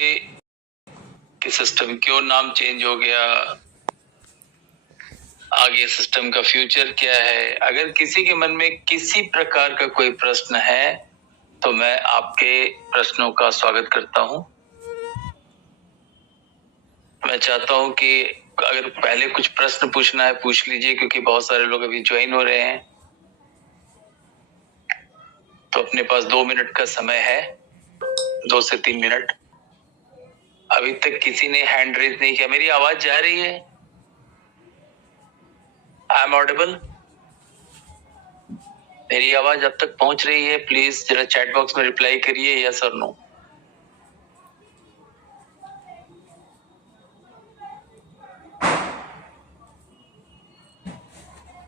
कि सिस्टम क्यों नाम चेंज हो गया, आगे सिस्टम का फ्यूचर क्या है। अगर किसी के मन में किसी प्रकार का कोई प्रश्न है तो मैं आपके प्रश्नों का स्वागत करता हूं। मैं चाहता हूं कि अगर पहले कुछ प्रश्न पूछना है पूछ लीजिए, क्योंकि बहुत सारे लोग अभी ज्वाइन हो रहे हैं। तो अपने पास 2 मिनट का समय है, 2 से 3 मिनट। अभी तक किसी ने हैंड रेज नहीं किया। मेरी आवाज जा रही है? I am audible? मेरी आवाज अब तक पहुंच रही है? प्लीज जरा चैट बॉक्स में रिप्लाई करिए, यस और नो।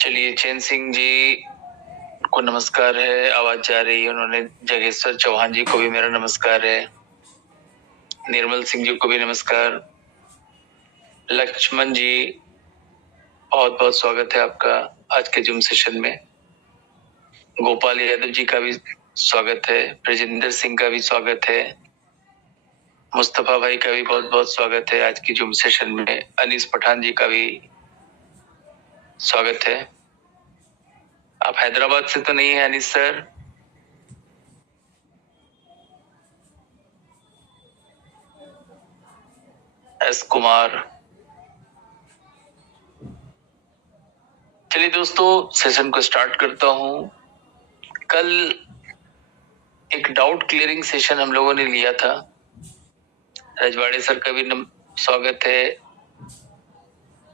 चलिए, चैन सिंह जी को नमस्कार है, आवाज जा रही है। उन्होंने जगेश्वर चौहान जी को भी मेरा नमस्कार है, निर्मल सिंह जी को भी नमस्कार, लक्ष्मण जी बहुत बहुत स्वागत है आपका आज के जूम सेशन में। गोपाल यादव जी का भी स्वागत है, ब्रजेंद्र सिंह का भी स्वागत है, मुस्तफा भाई का भी बहुत बहुत स्वागत है आज की जूम सेशन में। अनीस पठान जी का भी स्वागत है। आप हैदराबाद से तो नहीं है अनीस सर? एस कुमार। चलिए दोस्तों, सेशन को स्टार्ट करता हूं। कल एक डाउट क्लियरिंग सेशन हम लोगों ने लिया था। रजवाड़े सर का भी स्वागत है।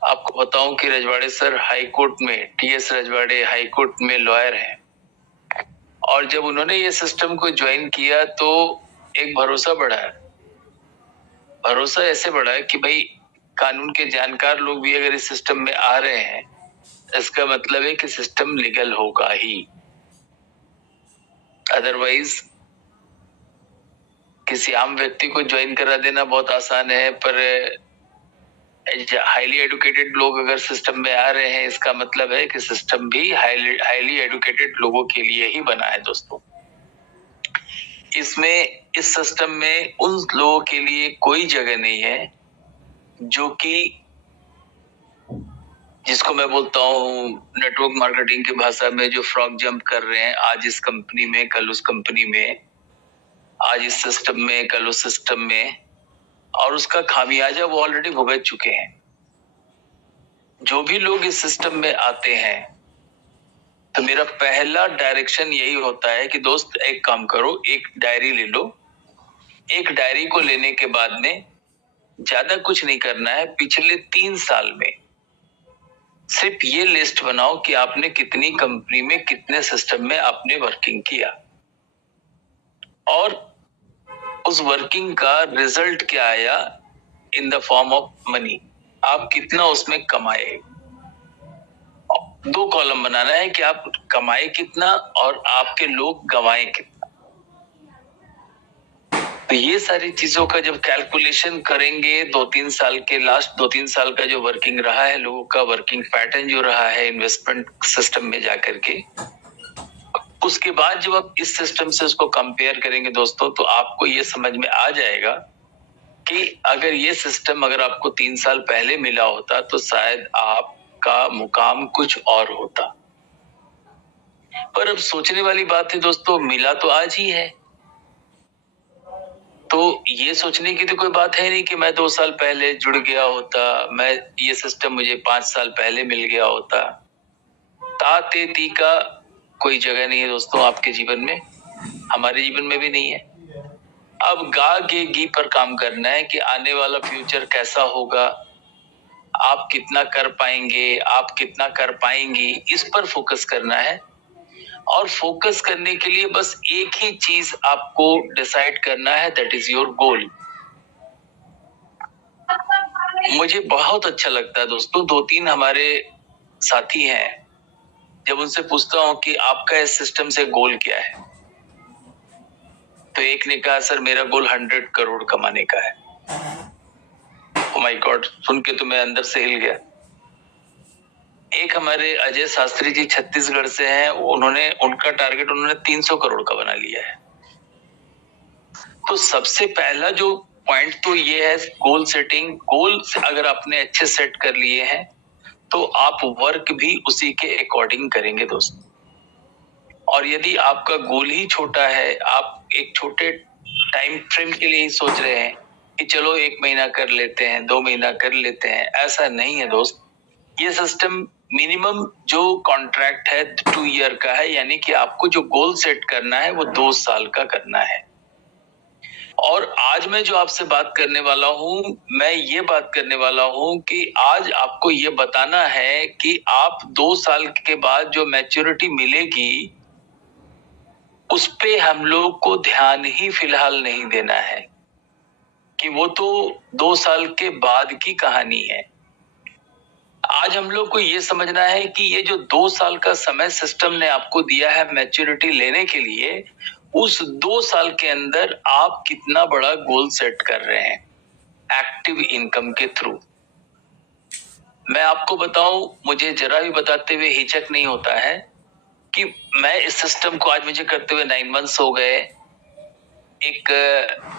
आपको बताऊं कि रजवाड़े सर हाई कोर्ट में, टीएस रजवाड़े हाई कोर्ट में लॉयर हैं, और जब उन्होंने ये सिस्टम को ज्वाइन किया तो एक भरोसा बढ़ा है। भरोसा ऐसे बढ़ा है कि भाई कानून के जानकार लोग भी अगर इस सिस्टम में आ रहे हैं, इसका मतलब है कि सिस्टम लीगल होगा ही। अदरवाइज किसी आम व्यक्ति को ज्वाइन करा देना बहुत आसान है, पर हाईली एडुकेटेड लोग अगर सिस्टम में आ रहे हैं, इसका मतलब है कि सिस्टम भी हाईली एडुकेटेड लोगों के लिए ही बना है दोस्तों। इसमें इस सिस्टम में उन लोगों के लिए कोई जगह नहीं है जो कि, जिसको मैं बोलता हूँ नेटवर्क मार्केटिंग की भाषा में, जो फ्रॉग जंप कर रहे हैं, आज इस कंपनी में कल उस कंपनी में, आज इस सिस्टम में कल उस सिस्टम में, और उसका खामियाजा वो ऑलरेडी भुगत चुके हैं। जो भी लोग इस सिस्टम में आते हैं, तो मेरा पहला डायरेक्शन यही होता है कि दोस्त एक काम करो, एक डायरी ले लो। एक डायरी को लेने के बाद में ज्यादा कुछ नहीं करना है। पिछले 3 साल में सिर्फ ये लिस्ट बनाओ कि आपने कितनी कंपनी में, कितने सिस्टम में आपने वर्किंग किया, और उस वर्किंग का रिजल्ट क्या आया in the form of money, आप कितना उसमें कमाए। 2 कॉलम बनाना है कि आप कमाए कितना और आपके लोग गंवाए कितना। तो ये सारी चीजों का जब कैलकुलेशन करेंगे, 2-3 साल के, लास्ट 2-3 साल का जो वर्किंग रहा है लोगों का, वर्किंग पैटर्न जो रहा है इन्वेस्टमेंट सिस्टम में जाकर के, उसके बाद जब आप इस सिस्टम से उसको कंपेयर करेंगे दोस्तों, तो आपको ये समझ में आ जाएगा कि अगर ये सिस्टम अगर आपको 3 साल पहले मिला होता तो शायद आपका मुकाम कुछ और होता। पर अब सोचने वाली बात है दोस्तों, मिला तो आज ही है, तो ये सोचने की तो कोई बात है नहीं कि मैं 2 साल पहले जुड़ गया होता, मैं ये सिस्टम मुझे 5 साल पहले मिल गया होता। ताते ती का कोई जगह नहीं है दोस्तों आपके जीवन में, हमारे जीवन में भी नहीं है। अब गा गे गी पर काम करना है कि आने वाला फ्यूचर कैसा होगा, आप कितना कर पाएंगे, आप कितना कर पाएंगी, इस पर फोकस करना है। और फोकस करने के लिए बस एक ही चीज आपको डिसाइड करना है, दैट इज योर गोल। मुझे बहुत अच्छा लगता है दोस्तों, 2-3 हमारे साथी हैं, जब उनसे पूछता हूं कि आपका इस सिस्टम से गोल क्या है, तो एक ने कहा सर मेरा गोल 100 करोड़ कमाने का है। ओह माय गॉड, सुन के तो मैं अंदर से हिल गया। एक हमारे अजय शास्त्री जी छत्तीसगढ़ से हैं, उनका टारगेट उन्होंने 300 करोड़ का बना लिया है। तो सबसे पहला जो पॉइंट तो ये है गोल सेटिंग। गोल अगर आपने अच्छे सेट कर लिए हैं तो आप वर्क भी उसी के अकॉर्डिंग करेंगे दोस्तों। और यदि आपका गोल ही छोटा है, आप एक छोटे टाइम फ्रेम के लिए ही सोच रहे हैं कि चलो 1 महीना कर लेते हैं, 2 महीना कर लेते हैं, ऐसा नहीं है दोस्त। ये सिस्टम मिनिमम जो कॉन्ट्रैक्ट है 2 ईयर का है, यानी कि आपको जो गोल सेट करना है वो 2 साल का करना है। और आज मैं जो आपसे बात करने वाला हूं, मैं ये बात करने वाला हूं कि आज आपको ये बताना है कि आप 2 साल के बाद जो मैच्योरिटी मिलेगी उस पे हम लोग को ध्यान ही फिलहाल नहीं देना है, कि वो तो 2 साल के बाद की कहानी है। आज हम लोग को ये समझना है कि ये जो 2 साल का समय सिस्टम ने आपको दिया है मैच्योरिटी लेने के लिए, उस 2 साल के अंदर आप कितना बड़ा गोल सेट कर रहे हैं एक्टिव इनकम के थ्रू। मैं आपको बताऊं, मुझे जरा भी बताते हुए हिचक नहीं होता है कि मैं इस सिस्टम को आज मुझे करते हुए 9 मंथ्स हो गए। एक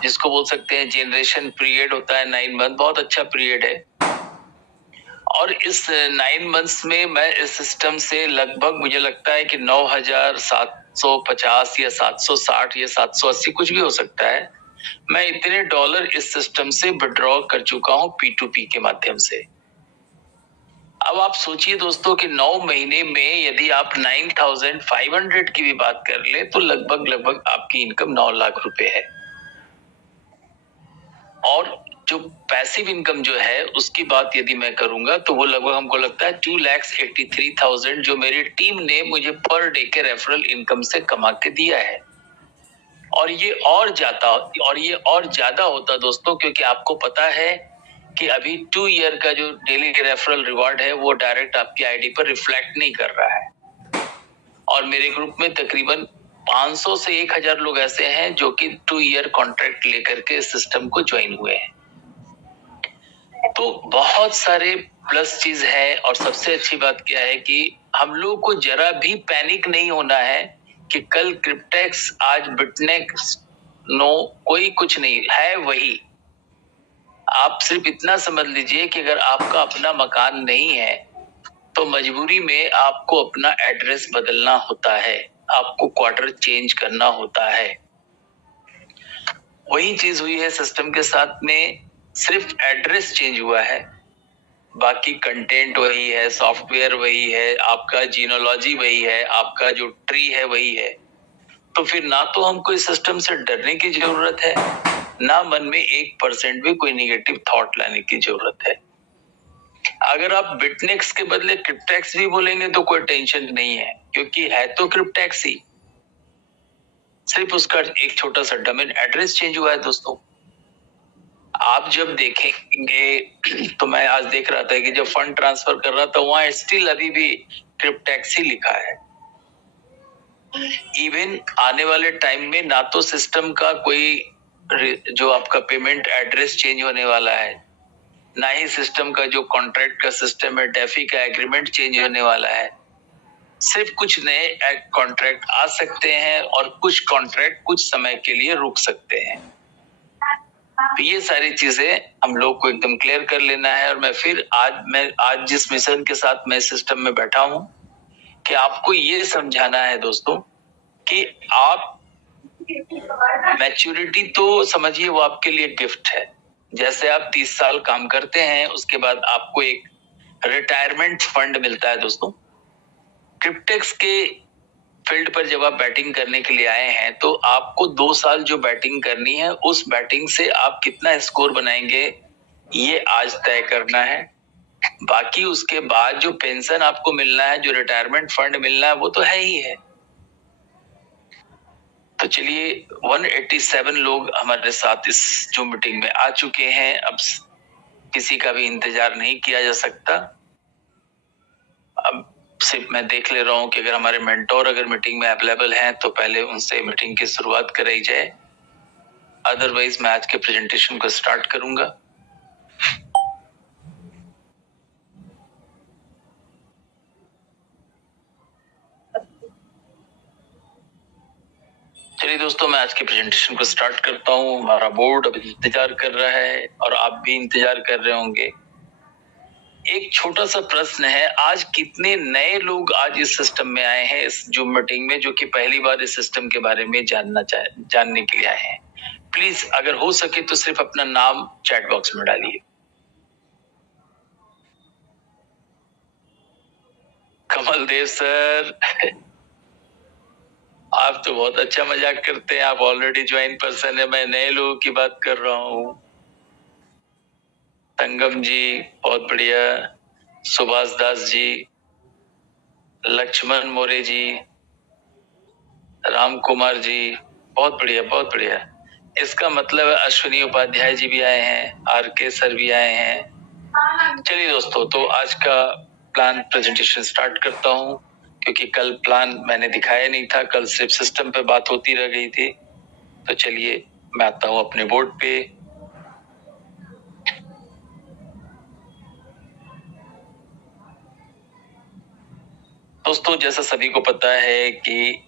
जिसको बोल सकते हैं जनरेशन पीरियड होता है 9 मंथ, बहुत अच्छा पीरियड है। और इस 9 मंथ्स में मैं इस सिस्टम से लगभग मुझे लगता है कि 9,750 या 760 या 780 कुछ भी हो सकता है, मैं इतने डॉलर इस सिस्टम से विड्रॉ कर चुका हूं P2P के माध्यम से। अब आप सोचिए दोस्तों कि 9 महीने में यदि आप 9,500 की भी बात कर ले तो लगभग आपकी इनकम 9 लाख रुपए है। और जो पैसिव इनकम जो है उसकी बात यदि मैं करूंगा तो वो लगभग हमको लगता है 2,83,000 जो मेरी टीम ने मुझे पर डे के रेफरल इनकम से कमा के दिया है। और ये और ज्यादा होता दोस्तों, क्योंकि आपको पता है कि अभी 2 ईयर का जो डेली रेफरल रिवॉर्ड है वो डायरेक्ट आपकी आईडी पर रिफ्लेक्ट नहीं कर रहा है। और मेरे ग्रुप में तकरीबन 500 से 1,000 लोग ऐसे हैं जो कि 2 ईयर कॉन्ट्रैक्ट लेकर के इस सिस्टम को ज्वाइन हुए हैं। तो बहुत सारे प्लस चीज है। और सबसे अच्छी बात क्या है कि हम लोग को जरा भी पैनिक नहीं होना है कि कल क्रिप्टेक्स आज बिटनेक्स, नो, कोई कुछ नहीं है। वही आप सिर्फ इतना समझ लीजिए कि अगर आपका अपना मकान नहीं है तो मजबूरी में आपको अपना एड्रेस बदलना होता है, आपको क्वार्टर चेंज करना होता है। वही चीज हुई है सिस्टम के साथ में, सिर्फ एड्रेस चेंज हुआ है, बाकी कंटेंट वही है, सॉफ्टवेयर वही है, आपका जीनोलॉजी वही है, आपका जो ट्री है वही है। तो फिर ना तो हमको इस सिस्टम से डरने की जरूरत है, ना मन में 1% भी कोई निगेटिव थॉट लाने की जरूरत है। अगर आप बिटनेक्स के बदले क्रिप्टेक्स भी बोलेंगे तो कोई टेंशन नहीं है, क्योंकि है तो क्रिप्टेक्स ही, सिर्फ उसका एक छोटा सा डोमेन एड्रेस चेंज हुआ है दोस्तों। आप जब देखेंगे तो मैं आज देख रहा था कि जब फंड ट्रांसफर कर रहा था वहां स्टिल अभी भी क्रिप्टेक्स ही लिखा है। इवन आने वाले टाइम में ना तो सिस्टम का कोई जो आपका पेमेंट एड्रेस चेंज होने वाला है, ना ही सिस्टम का जो कॉन्ट्रैक्ट का सिस्टम है डेफी का एग्रीमेंट चेंज होने वाला है। सिर्फ कुछ नए कॉन्ट्रैक्ट आ सकते हैं और कुछ कॉन्ट्रैक्ट कुछ समय के लिए रुक सकते हैं। तो ये सारी चीजें हम लोग को एकदम क्लियर कर लेना है। और मैं आज जिस मिशन के साथ मैं सिस्टम में बैठा हूं कि आपको ये समझाना है दोस्तों कि आप मैच्योरिटी तो समझिए वो आपके लिए गिफ्ट है। जैसे आप 30 साल काम करते हैं उसके बाद आपको एक रिटायरमेंट फंड मिलता है दोस्तों। क्रिप्टेक्स के फील्ड पर जब आप बैटिंग करने के लिए आए हैं तो आपको 2 साल जो बैटिंग करनी है उस बैटिंग से आप कितना स्कोर बनाएंगे ये आज तय करना है। बाकी उसके बाद जो पेंशन आपको मिलना है, जो रिटायरमेंट फंड मिलना है, वो तो है ही है। तो चलिए 187 लोग हमारे साथ इस जो मीटिंग में आ चुके हैं। अब किसी का भी इंतजार नहीं किया जा सकता। अब सिर्फ मैं देख ले रहा हूं कि अगर हमारे मेंटोर अगर मीटिंग में अवेलेबल हैं तो पहले उनसे मीटिंग की शुरुआत कराई जाए, अदरवाइज मैं आज के प्रेजेंटेशन को स्टार्ट करूंगा। चलिए दोस्तों, मैं आज की प्रेजेंटेशन को स्टार्ट करता हूँ। हमारा बोर्ड अब इंतजार कर रहा है और आप भी इंतजार कर रहे होंगे। एक छोटा सा प्रश्न है, आज कितने नए लोग आज इस सिस्टम में आए हैं, इस जूम मीटिंग में, जो कि पहली बार इस सिस्टम के बारे में जानने के लिए आए हैं। प्लीज अगर हो सके तो सिर्फ अपना नाम चैट बॉक्स में डालिए। कमल देव सर आप तो बहुत अच्छा मजाक करते हैं। आप ऑलरेडी ज्वाइन पर्सन है, मैं नए लोगों की बात कर रहा हूँ। संगम जी बहुत बढ़िया, सुभाष दास जी, लक्ष्मण मोरे जी, राम कुमार जी, बहुत बढ़िया बहुत बढ़िया। इसका मतलब अश्विनी उपाध्याय जी भी आए हैं, आरके सर भी आए हैं। चलिए दोस्तों, तो आज का प्लान प्रेजेंटेशन स्टार्ट करता हूँ, क्योंकि कल प्लान मैंने दिखाया नहीं था, कल सिर्फ सिस्टम पे बात होती रह गई थी। तो चलिए मैं आता हूँ अपने बोर्ड पे। दोस्तों, जैसा सभी को पता है कि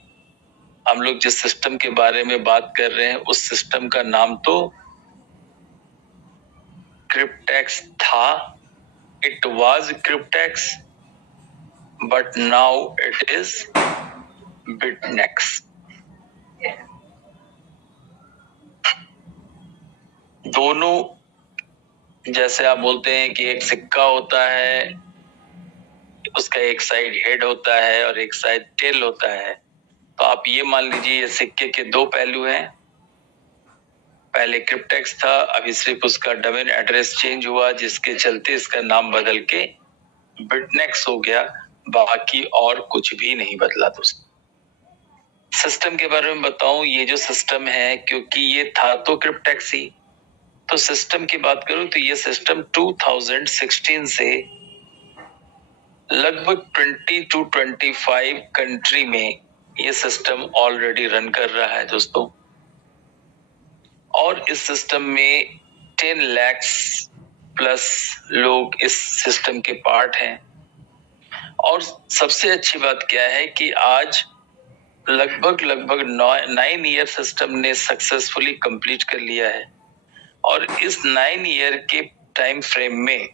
हम लोग जिस सिस्टम के बारे में बात कर रहे हैं, उस सिस्टम का नाम तो क्रिप्टेक्स था। It was Cryptex, but now it is Bitnex. दोनों, जैसे आप बोलते हैं कि एक सिक्का होता है, उसका एक साइड हेड होता है और एक साइड टेल होता है, तो आप ये मान लीजिए ये सिक्के के दो पहलू हैं। पहले क्रिप्टेक्स था, अभी सिर्फ उसका डोमेन एड्रेस चेंज हुआ, जिसके चलते इसका नाम बदल के बिटनेक्स हो गया। बाकी और कुछ भी नहीं बदला। दोस्तों, सिस्टम के बारे में बताऊं, ये जो सिस्टम है, क्योंकि ये था तो क्रिप्टेक्स ही, तो सिस्टम की बात करूं तो ये सिस्टम 2016 से लगभग 20 to 25 कंट्री में ये सिस्टम ऑलरेडी रन कर रहा है दोस्तों। और इस सिस्टम में 10 लाख प्लस लोग इस सिस्टम के पार्ट हैं। और सबसे अच्छी बात क्या है कि आज लगभग 9 ईयर सिस्टम ने सक्सेसफुली कंप्लीट कर लिया है। और इस 9 ईयर के टाइम फ्रेम में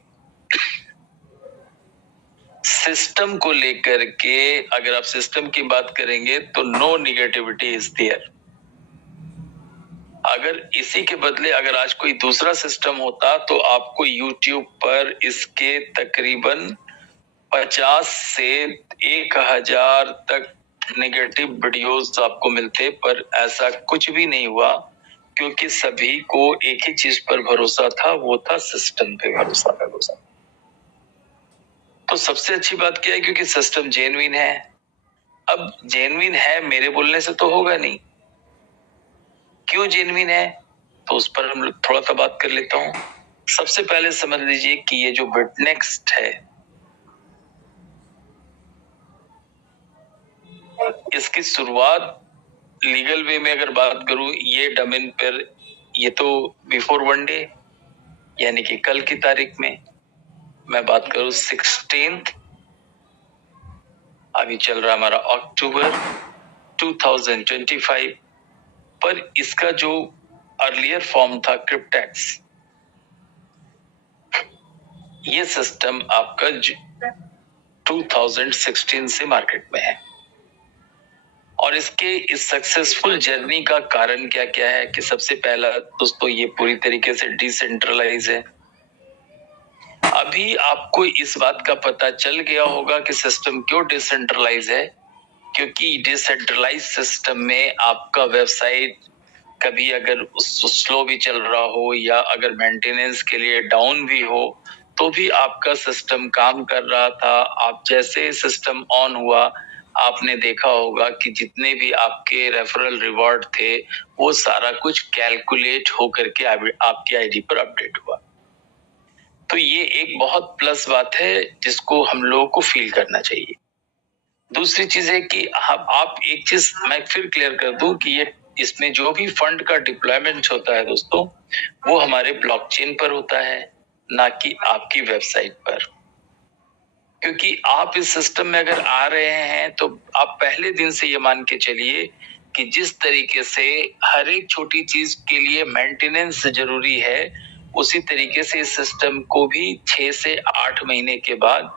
सिस्टम को लेकर के, अगर आप सिस्टम की बात करेंगे तो नो निगेटिविटी इज देयर। अगर इसी के बदले अगर आज कोई दूसरा सिस्टम होता तो आपको YouTube पर इसके तकरीबन 50 से 1000 तक नेगेटिव वीडियोस आपको मिलते, पर ऐसा कुछ भी नहीं हुआ, क्योंकि सभी को एक ही चीज पर भरोसा था, वो था सिस्टम पे भरोसा। तो सबसे अच्छी बात क्या है, क्योंकि सिस्टम जेन्युइन है। अब जेन्युइन है मेरे बोलने से तो होगा नहीं। क्यों जेन्युइन है, तो उस पर हम लोग थोड़ा सा बात कर लेता हूँ। सबसे पहले समझ लीजिए कि ये जो बिटनेक्स है, इसकी शुरुआत लीगल वे में अगर बात करूं, ये डोमेन पर, ये तो बिफोर 1 डे, यानी कि कल की तारीख में मैं बात करूं 16th, अभी चल रहा हमारा अक्टूबर 2025, पर इसका जो अर्लियर फॉर्म था क्रिप्टेक्स, ये सिस्टम आपका 2016 से मार्केट में है। और इसके इस सक्सेसफुल जर्नी का कारण क्या क्या है, कि सबसे पहला दोस्तों, ये पूरी तरीके से डिसेंट्रलाइज है। अभी आपको इस बात का पता चल गया होगा कि सिस्टम क्यों डिसेंट्रलाइज है, क्योंकि डिसेंट्रलाइज सिस्टम में आपका वेबसाइट कभी अगर स्लो भी चल रहा हो या अगर मेंटेनेंस के लिए डाउन भी हो, तो भी आपका सिस्टम काम कर रहा था। आप जैसे सिस्टम ऑन हुआ, आपने देखा होगा कि जितने भी आपके रेफरल रिवॉर्ड थे, वो सारा कुछ कैलकुलेट होकर के आपकी आईडी पर अपडेट हुआ। तो ये एक बहुत प्लस बात है, जिसको हम लोगों को फील करना चाहिए। दूसरी चीज है कि आप एक चीज मैं फिर क्लियर कर दूं कि ये इसमें जो भी फंड का डिप्लॉयमेंट होता है दोस्तों, वो हमारे ब्लॉकचेन पर होता है, ना कि आपकी वेबसाइट पर। क्योंकि आप इस सिस्टम में अगर आ रहे हैं तो आप पहले दिन से ये मान के चलिए कि जिस तरीके से हर एक छोटी चीज के लिए मेंटेनेंस जरूरी है, उसी तरीके से इस सिस्टम को भी 6 से 8 महीने के बाद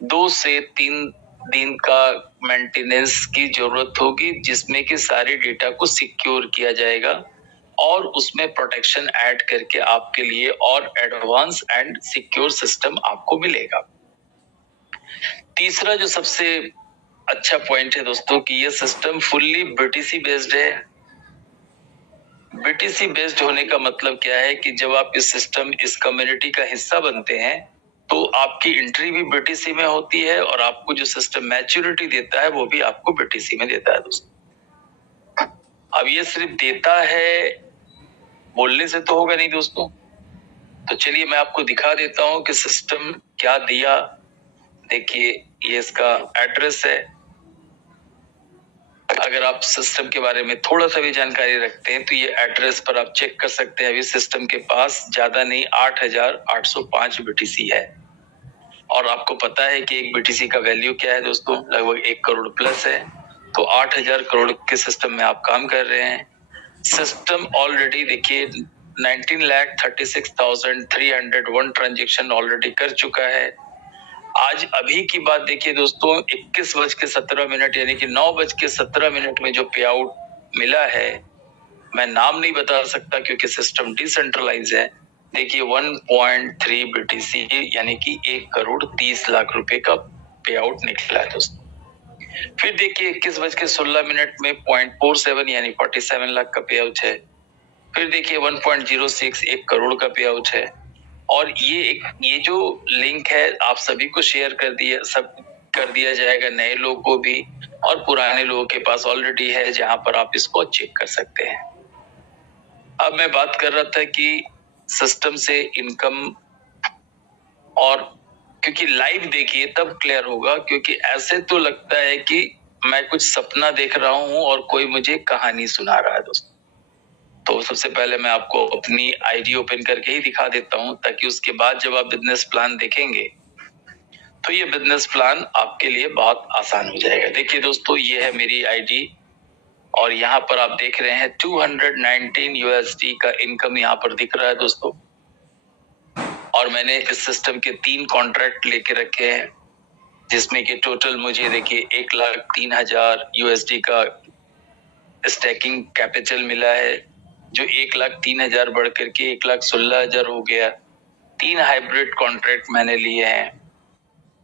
2 से 3 दिन का मेंटेनेंस की जरूरत होगी, जिसमें कि सारे डेटा को सिक्योर किया जाएगा और उसमें प्रोटेक्शन ऐड करके आपके लिए और एडवांस एंड सिक्योर सिस्टम आपको मिलेगा। तीसरा जो सबसे अच्छा पॉइंट है दोस्तों कि ये सिस्टम फुल्ली बीटीसी बेस्ड है। बीटीसी बेस्ड होने का मतलब क्या है कि जब आप इस कम्युनिटी का हिस्सा बनते हैं तो आपकी एंट्री भी बीटीसी में होती है और आपको जो सिस्टम मैच्योरिटी देता है वो भी आपको बीटीसी में देता है दोस्तों। अब ये सिर्फ देता है बोलने से तो होगा नहीं दोस्तों, तो चलिए मैं आपको दिखा देता हूं कि सिस्टम क्या दिया। देखिए ये इसका एड्रेस है। अगर आप सिस्टम के बारे में थोड़ा सा भी जानकारी रखते हैं तो ये एड्रेस पर आप चेक कर सकते हैं। अभी सिस्टम के पास ज्यादा नहीं 8,805 बीटीसी है और आपको पता है कि एक बीटीसी का वैल्यू क्या है दोस्तों, लगभग 1 करोड़ प्लस है। तो 8,000 करोड़ के सिस्टम में आप काम कर रहे हैं। सिस्टम ऑलरेडी देखिए 19,36,301 ट्रांजेक्शन ऑलरेडी कर चुका है। आज अभी की बात देखिए दोस्तों 21:17 यानी कि 9:17 में जो पे आउट मिला है, मैं नाम नहीं बता सकता क्योंकि सिस्टम डिसेंट्रलाइज है। देखिए 1.3 बीटीसी यानी कि 1,30,00,000 रुपए का पे आउट निकला है दोस्तों। फिर देखिए 21:16 में 0.47 यानी 47 लाख का पे आउट है। फिर देखिए 1.06 1 करोड़ का पे आउट है। और ये जो लिंक है आप सभी को शेयर कर दिया जाएगा, नए लोगों को भी और पुराने लोगों के पास ऑलरेडी है, जहां पर आप इसको चेक कर सकते हैं। अब मैं बात कर रहा था कि सिस्टम से इनकम, और क्योंकि लाइव देखिए तब क्लियर होगा, क्योंकि ऐसे तो लगता है कि मैं कुछ सपना देख रहा हूं और कोई मुझे कहानी सुना रहा है दोस्तों। तो सबसे पहले मैं आपको अपनी आईडी ओपन करके ही दिखा देता हूं, ताकि उसके बाद जब आप बिजनेस प्लान देखेंगे तो ये बिजनेस प्लान आपके लिए बहुत आसान हो जाएगा। देखिए दोस्तों ये है मेरी आईडी और यहाँ पर आप देख रहे हैं 219 यूएसडी का इनकम यहाँ पर दिख रहा है दोस्तों। और मैंने इस सिस्टम के 3 कॉन्ट्रैक्ट लेके रखे हैं, जिसमें कि टोटल मुझे देखिए 1,03,000 यूएसडी का स्टैकिंग कैपिटल मिला है, जो 1,03,000 बढ़ करके 1,16,000 हो गया। 3 हाइब्रिड कॉन्ट्रैक्ट मैंने लिए हैं।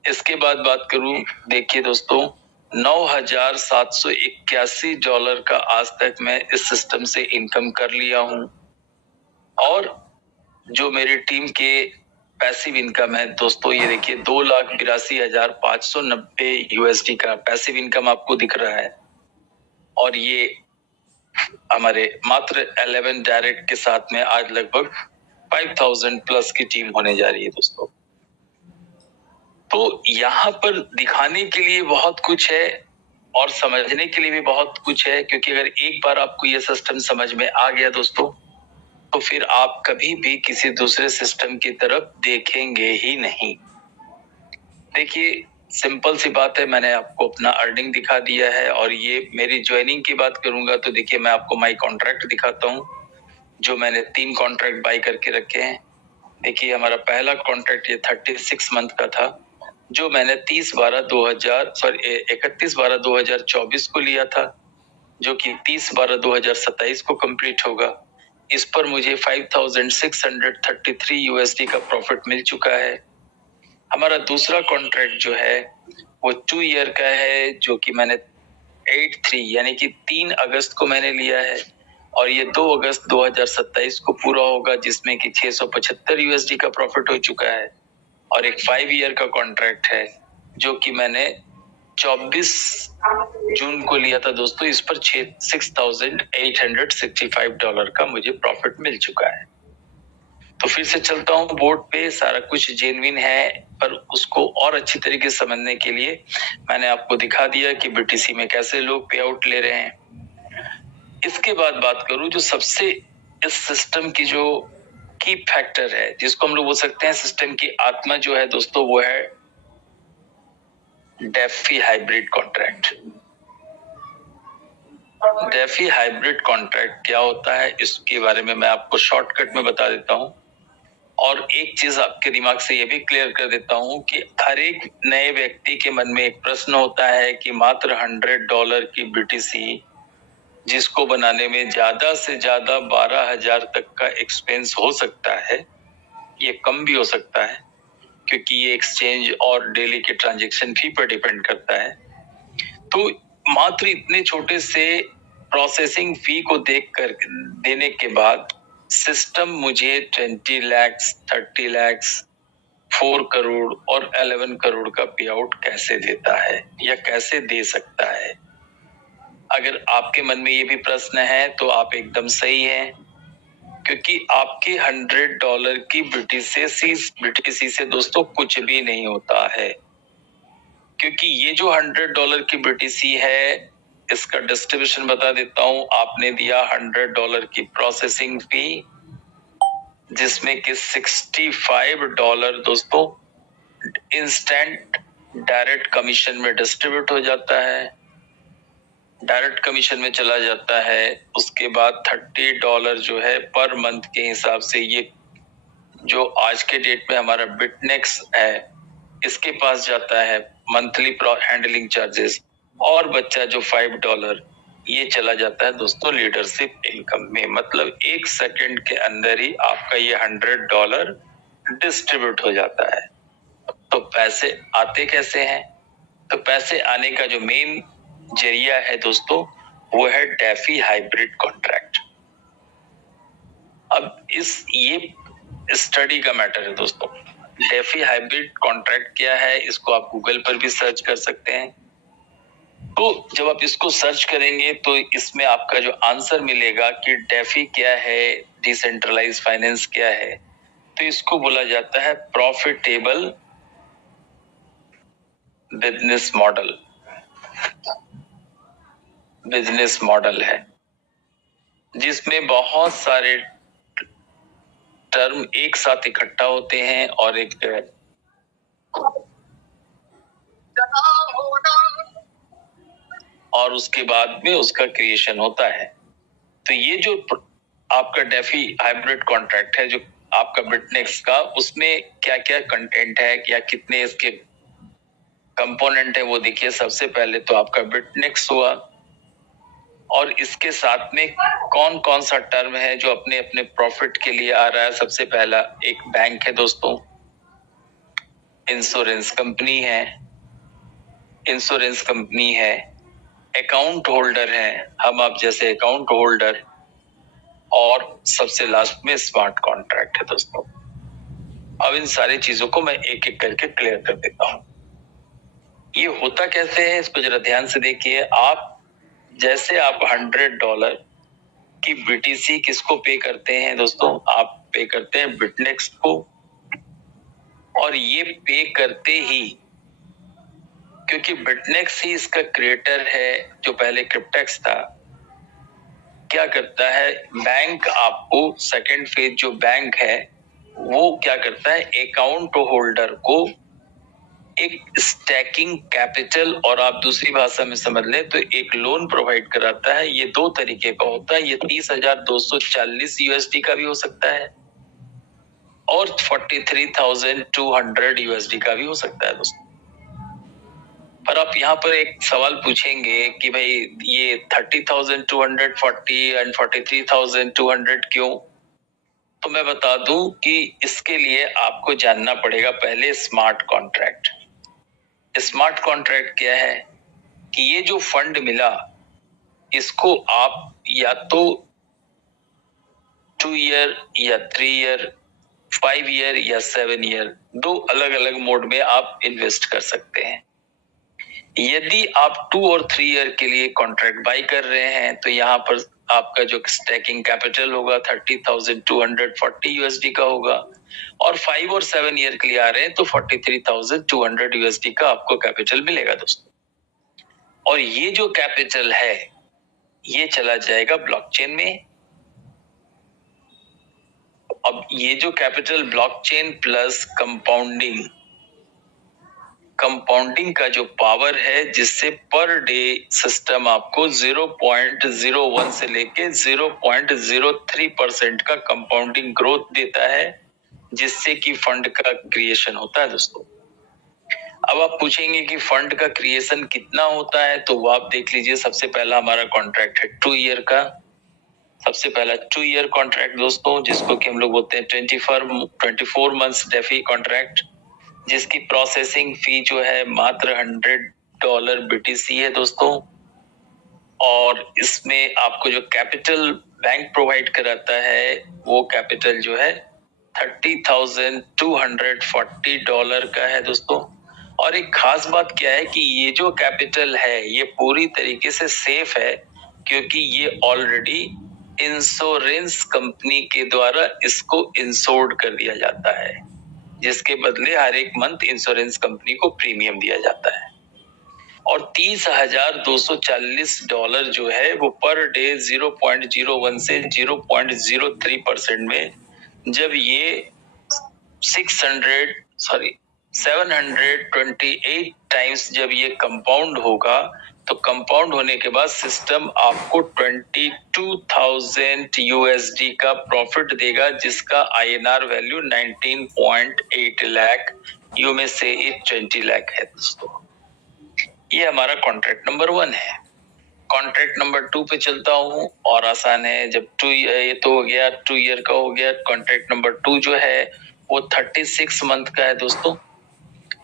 इसके बाद बात करूं, देखिए दोस्तों $9,781 का आज तक मैं इस सिस्टम से इनकम कर लिया हूं। और जो मेरी टीम के पैसिव इनकम है दोस्तों, ये देखिए 2,82,590 यूएसडी का पैसिव इनकम आपको दिख रहा है। और ये हमारे मात्र 11 डायरेक्ट के साथ में आज लगभग 5,000 प्लस की टीम होने जा रही है दोस्तों। तो यहाँ पर दिखाने के लिए बहुत कुछ है और समझने के लिए भी बहुत कुछ है, क्योंकि अगर एक बार आपको ये सिस्टम समझ में आ गया दोस्तों, तो फिर आप कभी भी किसी दूसरे सिस्टम की तरफ देखेंगे ही नहीं। देखिए सिंपल सी बात है, मैंने आपको अपना अर्निंग दिखा दिया है। और ये मेरी ज्वाइनिंग की बात करूंगा तो देखिए मैं आपको माई कॉन्ट्रैक्ट दिखाता हूँ, जो मैंने 3 कॉन्ट्रैक्ट बाय करके रखे हैं। देखिए हमारा पहला कॉन्ट्रैक्ट ये 36 मंथ का था, जो मैंने 31/12/2024 को लिया था, जो कि 30/12/2027 को कंप्लीट होगा। इस पर मुझे 5,633 यूएसडी का प्रॉफिट मिल चुका है। हमारा दूसरा कॉन्ट्रैक्ट जो है वो 2 ईयर का है, जो कि मैंने 8/3 यानी कि 3 अगस्त को मैंने लिया है और ये 2 अगस्त 2027 को पूरा होगा, जिसमें कि 675 यूएसडी का प्रॉफिट हो चुका है। और एक 5 ईयर का कॉन्ट्रैक्ट है, जो कि मैंने 24 जून को लिया था दोस्तों। इस पर $6,865 का मुझे प्रॉफिट मिल चुका है। तो फिर से चलता हूँ बोर्ड पे, सारा कुछ जेन्युइन है, पर उसको और अच्छी तरीके से समझने के लिए मैंने आपको दिखा दिया कि बीटीसी में कैसे लोग पे आउट ले रहे हैं। इसके बाद बात करूं, जो सबसे इस सिस्टम की जो की फैक्टर है, जिसको हम लोग बोल सकते हैं सिस्टम की आत्मा जो है दोस्तों, वो है DeFi hybrid contract. DeFi hybrid contract क्या होता है इसके बारे में मैं आपको शॉर्टकट में बता देता हूँ, और एक चीज आपके दिमाग से ये भी क्लियर कर देता हूँ कि हर एक नए व्यक्ति के मन में एक प्रश्न होता है कि मात्र $100 की बीटीसी जिसको बनाने में ज्यादा से ज्यादा 12,000 तक का एक्सपेंस हो सकता है, ये कम भी हो सकता है क्योंकि ये एक्सचेंज और डेली के ट्रांजैक्शन फी पर डिपेंड करता है। तो मात्र इतने छोटे से प्रोसेसिंग फी को देने के बाद सिस्टम मुझे 20 लाख, 30 लाख, 4 करोड़ और 11 करोड़ का पे आउट कैसे देता है या कैसे दे सकता है? अगर आपके मन में ये भी प्रश्न है तो आप एकदम सही हैं, क्योंकि आपके $100 की बीटीसी से दोस्तों कुछ भी नहीं होता है, क्योंकि ये जो $100 की बीटीसी है इसका डिस्ट्रीब्यूशन बता देता हूं। आपने दिया $100 की प्रोसेसिंग फी, जिसमें कि $65 दोस्तों इंस्टेंट डायरेक्ट कमीशन में डिस्ट्रीब्यूट हो जाता है, डायरेक्ट कमीशन में चला जाता है। उसके बाद $30 जो है पर मंथ के हिसाब से, ये जो आज के डेट में हमारा बिटनेक्स है इसके पास जाता है मंथली हैंडलिंग चार्जेस, और बच्चा जो $5 ये चला जाता है दोस्तों लीडरशिप इनकम में। मतलब 1 सेकंड के अंदर ही आपका ये $100 डिस्ट्रीब्यूट हो जाता है। तो पैसे आते कैसे हैं? तो पैसे आने का जो मेन जरिया है दोस्तों वो है डेफी हाइब्रिड कॉन्ट्रैक्ट। अब ये स्टडी का मैटर है दोस्तों। डेफी हाइब्रिड कॉन्ट्रैक्ट क्या है इसको आप गूगल पर भी सर्च कर सकते हैं। तो जब आप इसको सर्च करेंगे तो इसमें आपका जो आंसर मिलेगा कि डेफी क्या है, डिसेंट्रलाइज फाइनेंस क्या है, तो इसको बोला जाता है प्रॉफिटेबल बिजनेस मॉडल है, जिसमें बहुत सारे टर्म एक साथ इकट्ठा होते हैं और एक और उसके बाद में उसका क्रिएशन होता है। तो ये जो आपका डेफी हाइब्रिड कॉन्ट्रैक्ट है जो आपका बिटनेक्स का, उसमें क्या क्या कंटेंट है या कितने इसके कंपोनेंट है वो देखिए। सबसे पहले तो आपका बिटनेक्स हुआ, और इसके साथ में कौन कौन सा टर्म है जो अपने अपने प्रॉफिट के लिए आ रहा है। सबसे पहला एक बैंक है दोस्तों, इंश्योरेंस कंपनी है, अकाउंट होल्डर है, हम आप जैसे अकाउंट होल्डर, और सबसे लास्ट में स्मार्ट कॉन्ट्रैक्ट है दोस्तों। अब इन सारी चीजों को मैं एक एक करके क्लियर कर देता हूं। ये होता कैसे है इसको जरा ध्यान से देखिए। आप $100 की बीटीसी किसको पे करते हैं दोस्तों? आप पे करते हैं बिटनेक्स को, और ये पे करते ही, क्योंकि बिटनेक्स ही इसका क्रिएटर है जो पहले क्रिप्टेक्स था, क्या करता है बैंक आपको सेकंड फेज जो बैंक है वो क्या करता है अकाउंट होल्डर को एक स्टैकिंग कैपिटल, और आप दूसरी भाषा में समझ लें तो एक लोन प्रोवाइड कराता है। ये 2 तरीके का होता है। ये $30,240 का भी हो सकता है और $43,200 का भी हो सकता है दोस्तों। पर आप यहाँ पर एक सवाल पूछेंगे कि भाई ये 30,240 एंड 43,200 क्यों? तो मैं बता दूं कि इसके लिए आपको जानना पड़ेगा पहले स्मार्ट कॉन्ट्रैक्ट। स्मार्ट कॉन्ट्रैक्ट क्या है कि ये जो फंड मिला इसको आप या तो 2 ईयर या 3 ईयर, 5 ईयर या 7 ईयर, 2 अलग अलग मोड में आप इन्वेस्ट कर सकते हैं। यदि आप 2 और 3 ईयर के लिए कॉन्ट्रैक्ट बाई कर रहे हैं तो यहाँ पर आपका जो स्टैकिंग कैपिटल होगा $30,240 का होगा, और 5 और 7 ईयर के लिए आ रहे हैं तो $43,200 का आपको कैपिटल मिलेगा दोस्तों। और ये जो कैपिटल है ये चला जाएगा ब्लॉकचेन में। अब ये जो capital blockchain plus compounding compounding का जो पावर है, जिससे पर डे सिस्टम आपको 0.01 से लेके 0.03% का कंपाउंडिंग ग्रोथ देता है, जिससे कि फंड का क्रिएशन होता है दोस्तों। अब आप पूछेंगे कि फंड का क्रिएशन कितना होता है, तो वो आप देख लीजिए। सबसे पहला हमारा कॉन्ट्रैक्ट है 2 ईयर का। सबसे पहला 2 ईयर कॉन्ट्रैक्ट दोस्तों, जिसको कि हम लोग बोलते हैं 24 मंथ्स डेफी कॉन्ट्रैक्ट, जिसकी प्रोसेसिंग फी जो है मात्र $100 BTC है दोस्तों। और इसमें आपको जो कैपिटल बैंक प्रोवाइड कराता है, वो कैपिटल जो है $30,240 का है दोस्तों। और एक खास बात क्या है कि ये जो कैपिटल है, ये पूरी तरीके से सेफ है, क्योंकि ये ऑलरेडी इंश्योरेंस कंपनी के द्वारा इसको इंश्योर्ड कर दिया जाता है, जिसके बदले हर एक मंथ इंश्योरेंस कंपनी को प्रीमियम दिया जाता है। और $30,240 जो है वो पर डे 0.01 से 0.03% में, जब ये 728 टाइम्स जब ये कंपाउंड होगा, तो कंपाउंड होने के बाद सिस्टम आपको $22,000 का प्रॉफिट देगा, जिसका INR वैल्यू 19.8 लाख, यू में से 20 लाख है दोस्तों। ये हमारा कॉन्ट्रैक्ट नंबर 1 है। कॉन्ट्रैक्ट नंबर 2 पे चलता हूँ, और आसान है। जब 2 ये तो हो गया, 2 ईयर का हो गया। कॉन्ट्रैक्ट नंबर 2 जो है वो 36 मंथ का है दोस्तों।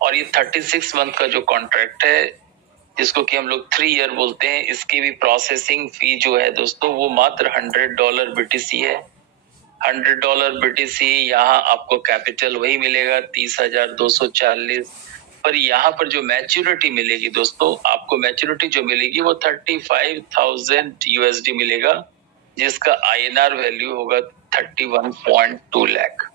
और ये 36 मंथ का जो कॉन्ट्रैक्ट है, जिसको कि हम लोग 3 ईयर बोलते हैं, इसकी भी प्रोसेसिंग फी जो है दोस्तों, वो मात्र $100 BTC है। $100 BTC। यहाँ आपको कैपिटल वही मिलेगा 30,240, पर यहाँ पर जो मैच्योरिटी मिलेगी दोस्तों, आपको मैच्योरिटी जो मिलेगी वो $35,000 मिलेगा, जिसका INR वैल्यू होगा 31.2 लाख।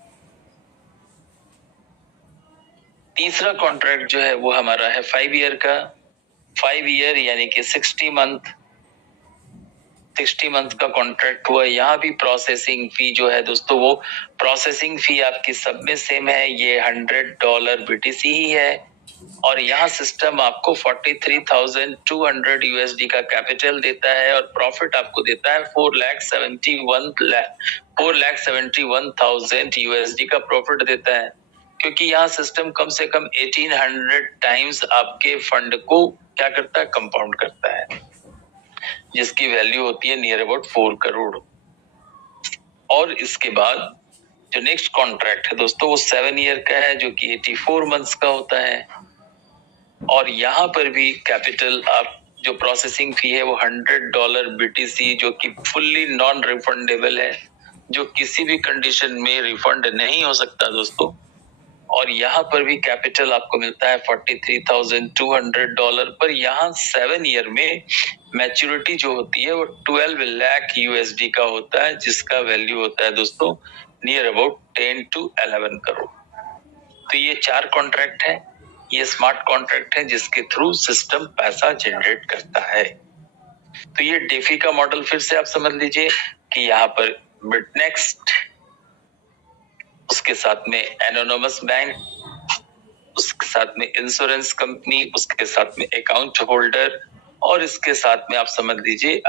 तीसरा कॉन्ट्रैक्ट जो है वो हमारा है 5 ईयर का। 5 ईयर यानी कि 60 मंथ का कॉन्ट्रैक्ट हुआ। यहाँ भी प्रोसेसिंग फी जो है दोस्तों, वो प्रोसेसिंग फी आपकी सब में सेम है, ये $100 BTC ही है। और यहाँ सिस्टम आपको $43,200 का कैपिटल देता है, और प्रॉफिट आपको देता है $4,71,000 का प्रॉफिट देता है, क्योंकि यहाँ सिस्टम कम से कम 1800 टाइम्स आपके फंड को क्या करता है, कंपाउंड करता है, जिसकी वैल्यू होती है नियर अबाउट 4 करोड़। और इसके बाद जो नेक्स्ट कॉन्ट्रैक्ट है दोस्तों, वो 7 ईयर का है, जो कि 84 मंथ्स का होता है। और यहाँ पर भी कैपिटल आप जो प्रोसेसिंग फी है वो $100 BTC, जो कि फुल्ली नॉन रिफंडेबल है, जो किसी भी कंडीशन में रिफंड नहीं हो सकता दोस्तों। और यहाँ पर भी कैपिटल आपको मिलता है $43,200, पर यहाँ 7 ईयर में मैच्योरिटी जो होती है वो 12 लाख USD का होता है, जिसका वैल्यू होता है दोस्तों नियर अबाउट 10 to 11 करोड़। तो ये 4 कॉन्ट्रैक्ट है। ये स्मार्ट कॉन्ट्रैक्ट है, जिसके थ्रू सिस्टम पैसा जनरेट करता है। तो ये डेफी का मॉडल फिर से आप समझ लीजिए कि यहाँ पर बिटनेक्स्ट, उसके साथ में एनोनिमस बैंक, उसके साथ में इंश्योरेंस कंपनी, उसके साथ में अकाउंट होल्डर, और इसके साथ में आप समझ लीजिए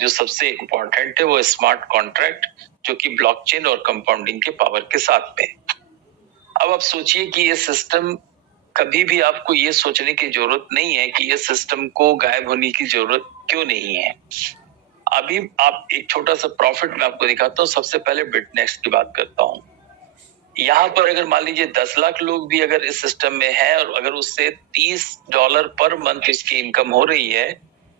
जो सबसे इंपॉर्टेंट है वो स्मार्ट कॉन्ट्रैक्ट, जो कि ब्लॉकचेन और कंपाउंडिंग के पावर के साथ में। अब आप सोचिए कि ये सिस्टम, कभी भी आपको ये सोचने की जरूरत नहीं है कि ये सिस्टम को गायब होने की जरूरत क्यों नहीं है। अभी आप एक छोटा सा प्रॉफिट मैं आपको दिखाता हूँ। सबसे पहले बिटनेक्स्ट की बात करता हूँ। यहाँ पर अगर मान लीजिए 10 लाख लोग भी अगर इस सिस्टम में हैं, और अगर उससे $30 पर मंथ इसकी इनकम हो रही है,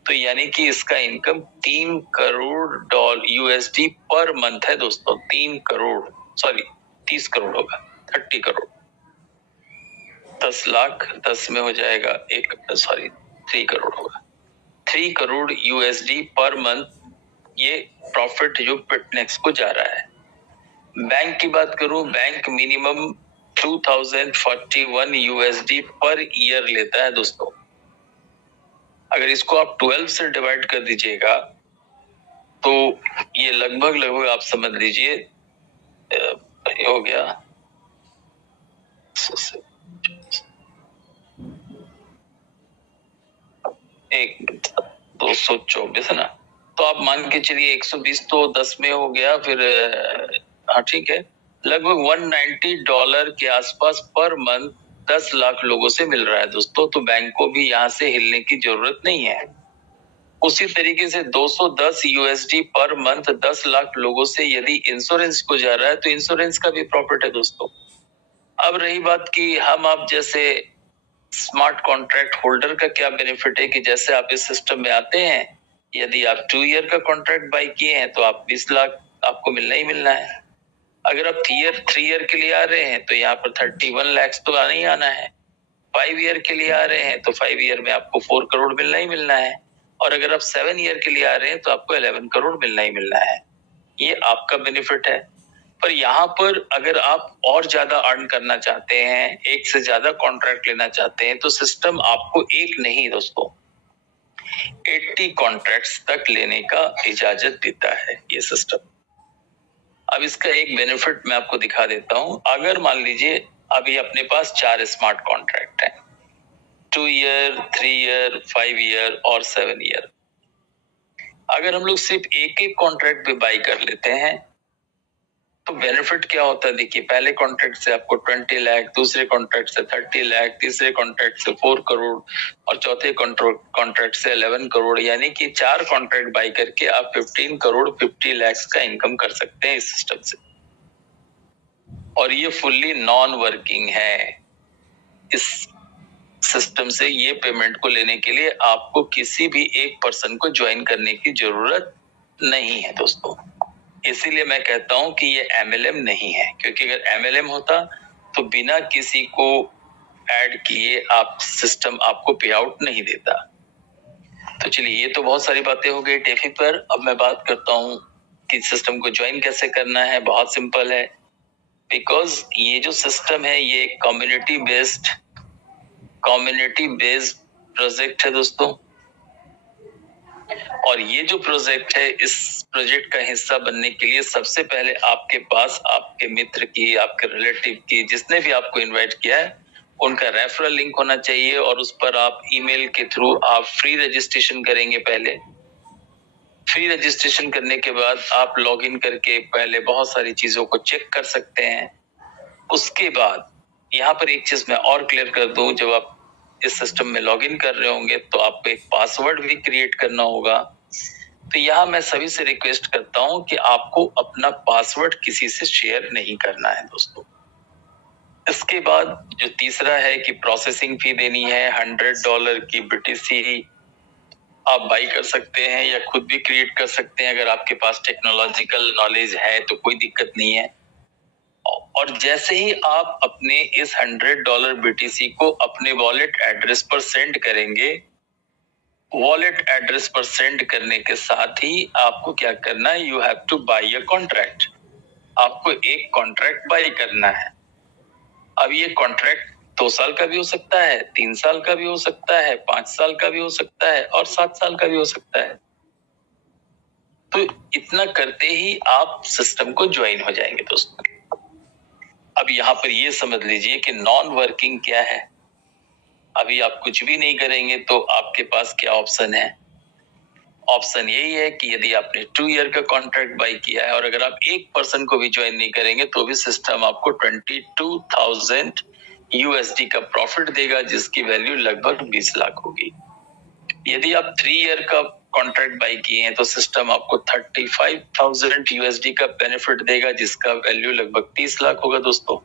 तो यानी कि इसका income 3 crore USD per month है दोस्तों। 30 करोड़ होगा, 30 करोड़। 10 लाख 10 में हो जाएगा 3 करोड़ होगा। 3 करोड़ USD पर मंथ ये प्रॉफिट जो बिटनेक्स्ट को जा रहा है। बैंक की बात करूं, bank minimum 2041 USD per year लेता है दोस्तों। अगर इसको आप 12 से डिवाइड कर दीजिएगा, तो ये लगभग आप समझ लीजिए हो गया 224 है ना, तो आप मान के चलिए 120 तो 10 में हो गया, फिर हाँ ठीक है, लगभग $190 के आसपास पर मंथ 10 लाख लोगों से मिल रहा है दोस्तों। तो बैंक को भी यहाँ से हिलने की जरूरत नहीं है। उसी तरीके से 210 USD पर मंथ 10 लाख लोगों से यदि इंश्योरेंस को जा रहा है तो इंश्योरेंस का भी प्रॉफिट है दोस्तों। अब रही बात कि हम आप जैसे स्मार्ट कॉन्ट्रैक्ट होल्डर का क्या बेनिफिट है कि जैसे आप इस सिस्टम में आते हैं, यदि आप 2 ईयर का कॉन्ट्रैक्ट बाय किए हैं तो आप 20 लाख आपको मिलना ही मिलना है। अगर आप 3 ईयर के लिए आ रहे हैं तो यहाँ पर 31 लाख तो आना ही आना है। 5 ईयर के लिए आ रहे हैं तो 5 ईयर में आपको 4 करोड़ मिलना ही मिलना है। और अगर आप 7 ईयर के लिए आ रहे हैं तो आपको 11 करोड़ मिलना ही मिलना है। ये आपका बेनिफिट है। पर यहाँ पर अगर आप और ज्यादा अर्न करना चाहते हैं, एक से ज्यादा कॉन्ट्रैक्ट लेना चाहते हैं, तो सिस्टम आपको एक नहीं दोस्तों 80 कॉन्ट्रैक्ट्स तक लेने का इजाजत देता है ये सिस्टम। अब इसका एक बेनिफिट मैं आपको दिखा देता हूं। अगर मान लीजिए अभी अपने पास 4 स्मार्ट कॉन्ट्रैक्ट हैं, 2 ईयर, 3 ईयर, 5 ईयर और 7 ईयर। अगर हम लोग सिर्फ एक एक कॉन्ट्रैक्ट पे बाई कर लेते हैं तो बेनिफिट क्या होता है, देखिए पहले कॉन्ट्रैक्ट से आपको 20 लाख, दूसरे कॉन्ट्रैक्ट से 30 लाख, तीसरे कॉन्ट्रैक्ट से 4 करोड़ और चौथे कॉन्ट्रैक्ट से 11 करोड़, यानी कि 4 कॉन्ट्रैक्ट बाई करके आप 15 करोड़ 50 लाख का इनकम कर सकते हैं इस सिस्टम से। और ये फुल्ली नॉन वर्किंग है। इस सिस्टम से ये पेमेंट को लेने के लिए आपको किसी भी एक पर्सन को ज्वाइन करने की जरूरत नहीं है दोस्तों। इसीलिए मैं कहता हूं कि ये MLM नहीं है, क्योंकि अगर MLM होता तो बिना किसी को ऐड किए आप सिस्टम आपको पे आउट नहीं देता। तो चलिए, ये तो बहुत सारी बातें हो गई टेफी पर। अब मैं बात करता हूं कि सिस्टम को ज्वाइन कैसे करना है। बहुत सिंपल है, बिकॉज ये जो सिस्टम है ये कम्युनिटी बेस्ड प्रोजेक्ट है दोस्तों। और ये जो प्रोजेक्ट है, इस प्रोजेक्ट का हिस्सा बनने के लिए सबसे पहले आपके पास आपके मित्र की, आपके रिलेटिव की, जिसने भी आपको इनवाइट किया है, उनका रेफरल लिंक होना चाहिए। और उस पर आप ईमेल के थ्रू आप फ्री रजिस्ट्रेशन करेंगे। पहले फ्री रजिस्ट्रेशन करने के बाद आप लॉगिन करके पहले बहुत सारी चीजों को चेक कर सकते हैं। उसके बाद यहाँ पर एक चीज मैं और क्लियर कर दूं, जब आप इस सिस्टम में लॉगिन कर रहे होंगे तो आपको एक पासवर्ड भी क्रिएट करना होगा। तो यहाँ मैं सभी से रिक्वेस्ट करता हूं कि आपको अपना पासवर्ड किसी से शेयर नहीं करना है दोस्तों। इसके बाद जो तीसरा है कि प्रोसेसिंग फी देनी है $100 की BTC आप बाई कर सकते हैं या खुद भी क्रिएट कर सकते हैं। अगर आपके पास टेक्नोलॉजिकल नॉलेज है तो कोई दिक्कत नहीं है। और जैसे ही आप अपने इस $100 BTC को अपने वॉलेट एड्रेस पर सेंड करेंगे, वॉलेट एड्रेस पर सेंड करने के साथ ही आपको क्या करना है, you have two by a contract. आपको एक कॉन्ट्रैक्ट बाई करना है। अब ये कॉन्ट्रैक्ट 2 साल का भी हो सकता है, 3 साल का भी हो सकता है, 5 साल का भी हो सकता है और 7 साल का भी हो सकता है। तो इतना करते ही आप सिस्टम को ज्वाइन हो जाएंगे दोस्तों। अब यहाँ पर ये समझ लीजिए कि नॉन वर्किंग क्या है। अभी आप कुछ भी नहीं करेंगे तो आपके पास क्या ऑप्शन है। ऑप्शन यही है कि यदि आपने 2 ईयर का कॉन्ट्रैक्ट बाई किया है और अगर आप एक पर्सन को भी ज्वाइन नहीं करेंगे तो भी सिस्टम आपको 22,000 USD का प्रॉफिट देगा, जिसकी वैल्यू लगभग 20 लाख होगी। यदि आप 3 ईयर का कॉन्ट्रैक्ट बाई किए हैं तो सिस्टम आपको 35,000 USD का बेनिफिट देगा, जिसका वैल्यू लगभग 30 लाख होगा दोस्तों।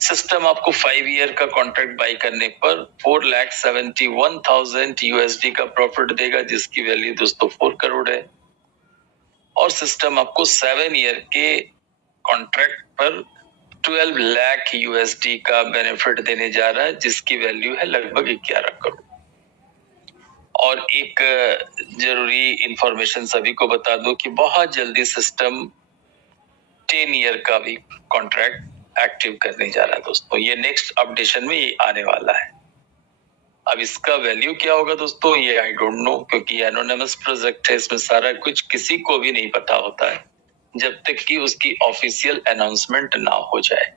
सिस्टम आपको 5 ईयर का कॉन्ट्रैक्ट बाई करने पर 4,71,000 USD का प्रॉफिट देगा, जिसकी वैल्यू दोस्तों 4 करोड़ है। और सिस्टम आपको 7 ईयर के कॉन्ट्रैक्ट पर 12 लाख USD का बेनिफिट देने जा रहा है, जिसकी वैल्यू है लगभग 11 करोड़। और एक जरूरी इंफॉर्मेशन सभी को बता दूं कि बहुत जल्दी सिस्टम 10 ईयर का भी कॉन्ट्रैक्ट एक्टिव करने जा रहा है दोस्तों। ये नेक्स्ट अपडेशन में ये आने वाला है। अब इसका वैल्यू क्या होगा दोस्तों, ये आई डोंट नो, क्योंकि एनोनिमस प्रोजेक्ट है। इसमें सारा कुछ किसी को भी नहीं पता होता है जब तक कि उसकी ऑफिशियल अनाउंसमेंट ना हो जाए।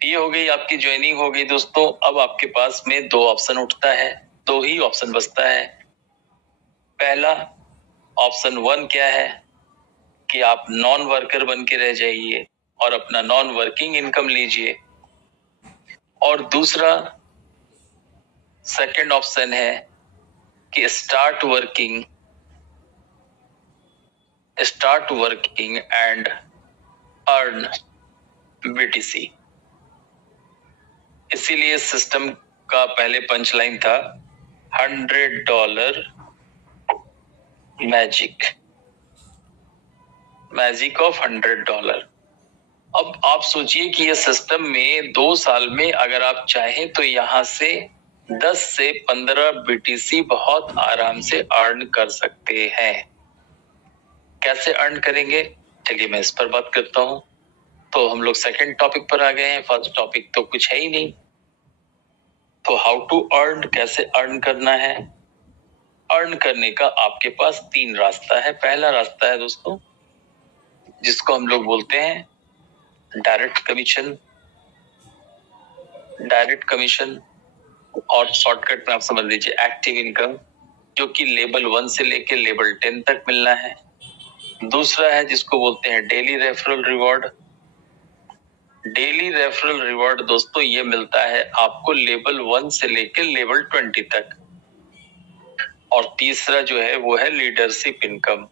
ये हो गई आपकी ज्वाइनिंग हो गई दोस्तों। अब आपके पास में 2 ऑप्शन उठता है। दो ही ऑप्शन बचता है। पहला ऑप्शन 1 क्या है कि आप नॉन वर्कर बन के रह जाइए और अपना नॉन वर्किंग इनकम लीजिए, और दूसरा सेकंड ऑप्शन है कि start working and earn BTC. इसीलिए सिस्टम का पहले पंच लाइन था $100 मैजिक ऑफ $100। अब आप सोचिए कि ये सिस्टम में 2 साल में अगर आप चाहें तो यहां से 10 से 15 बीटीसी बहुत आराम से अर्न कर सकते हैं। कैसे अर्न करेंगे, चलिए मैं इस पर बात करता हूं। तो हम लोग सेकंड टॉपिक पर आ गए हैं, फर्स्ट टॉपिक तो कुछ है ही नहीं। तो हाउ टू अर्न, कैसे अर्न करना है। अर्न करने का आपके पास 3 रास्ता है। पहला रास्ता है दोस्तों जिसको हम लोग बोलते हैं डायरेक्ट कमीशन, और शॉर्टकट में आप समझ लीजिए एक्टिव इनकम, जो कि लेवल 1 से लेके लेवल 10 तक मिलना है। दूसरा है जिसको बोलते हैं डेली रेफरल रिवॉर्ड दोस्तों, ये मिलता है आपको लेवल 1 से लेके लेवल 20 तक। और तीसरा जो है वो है लीडरशिप इनकम।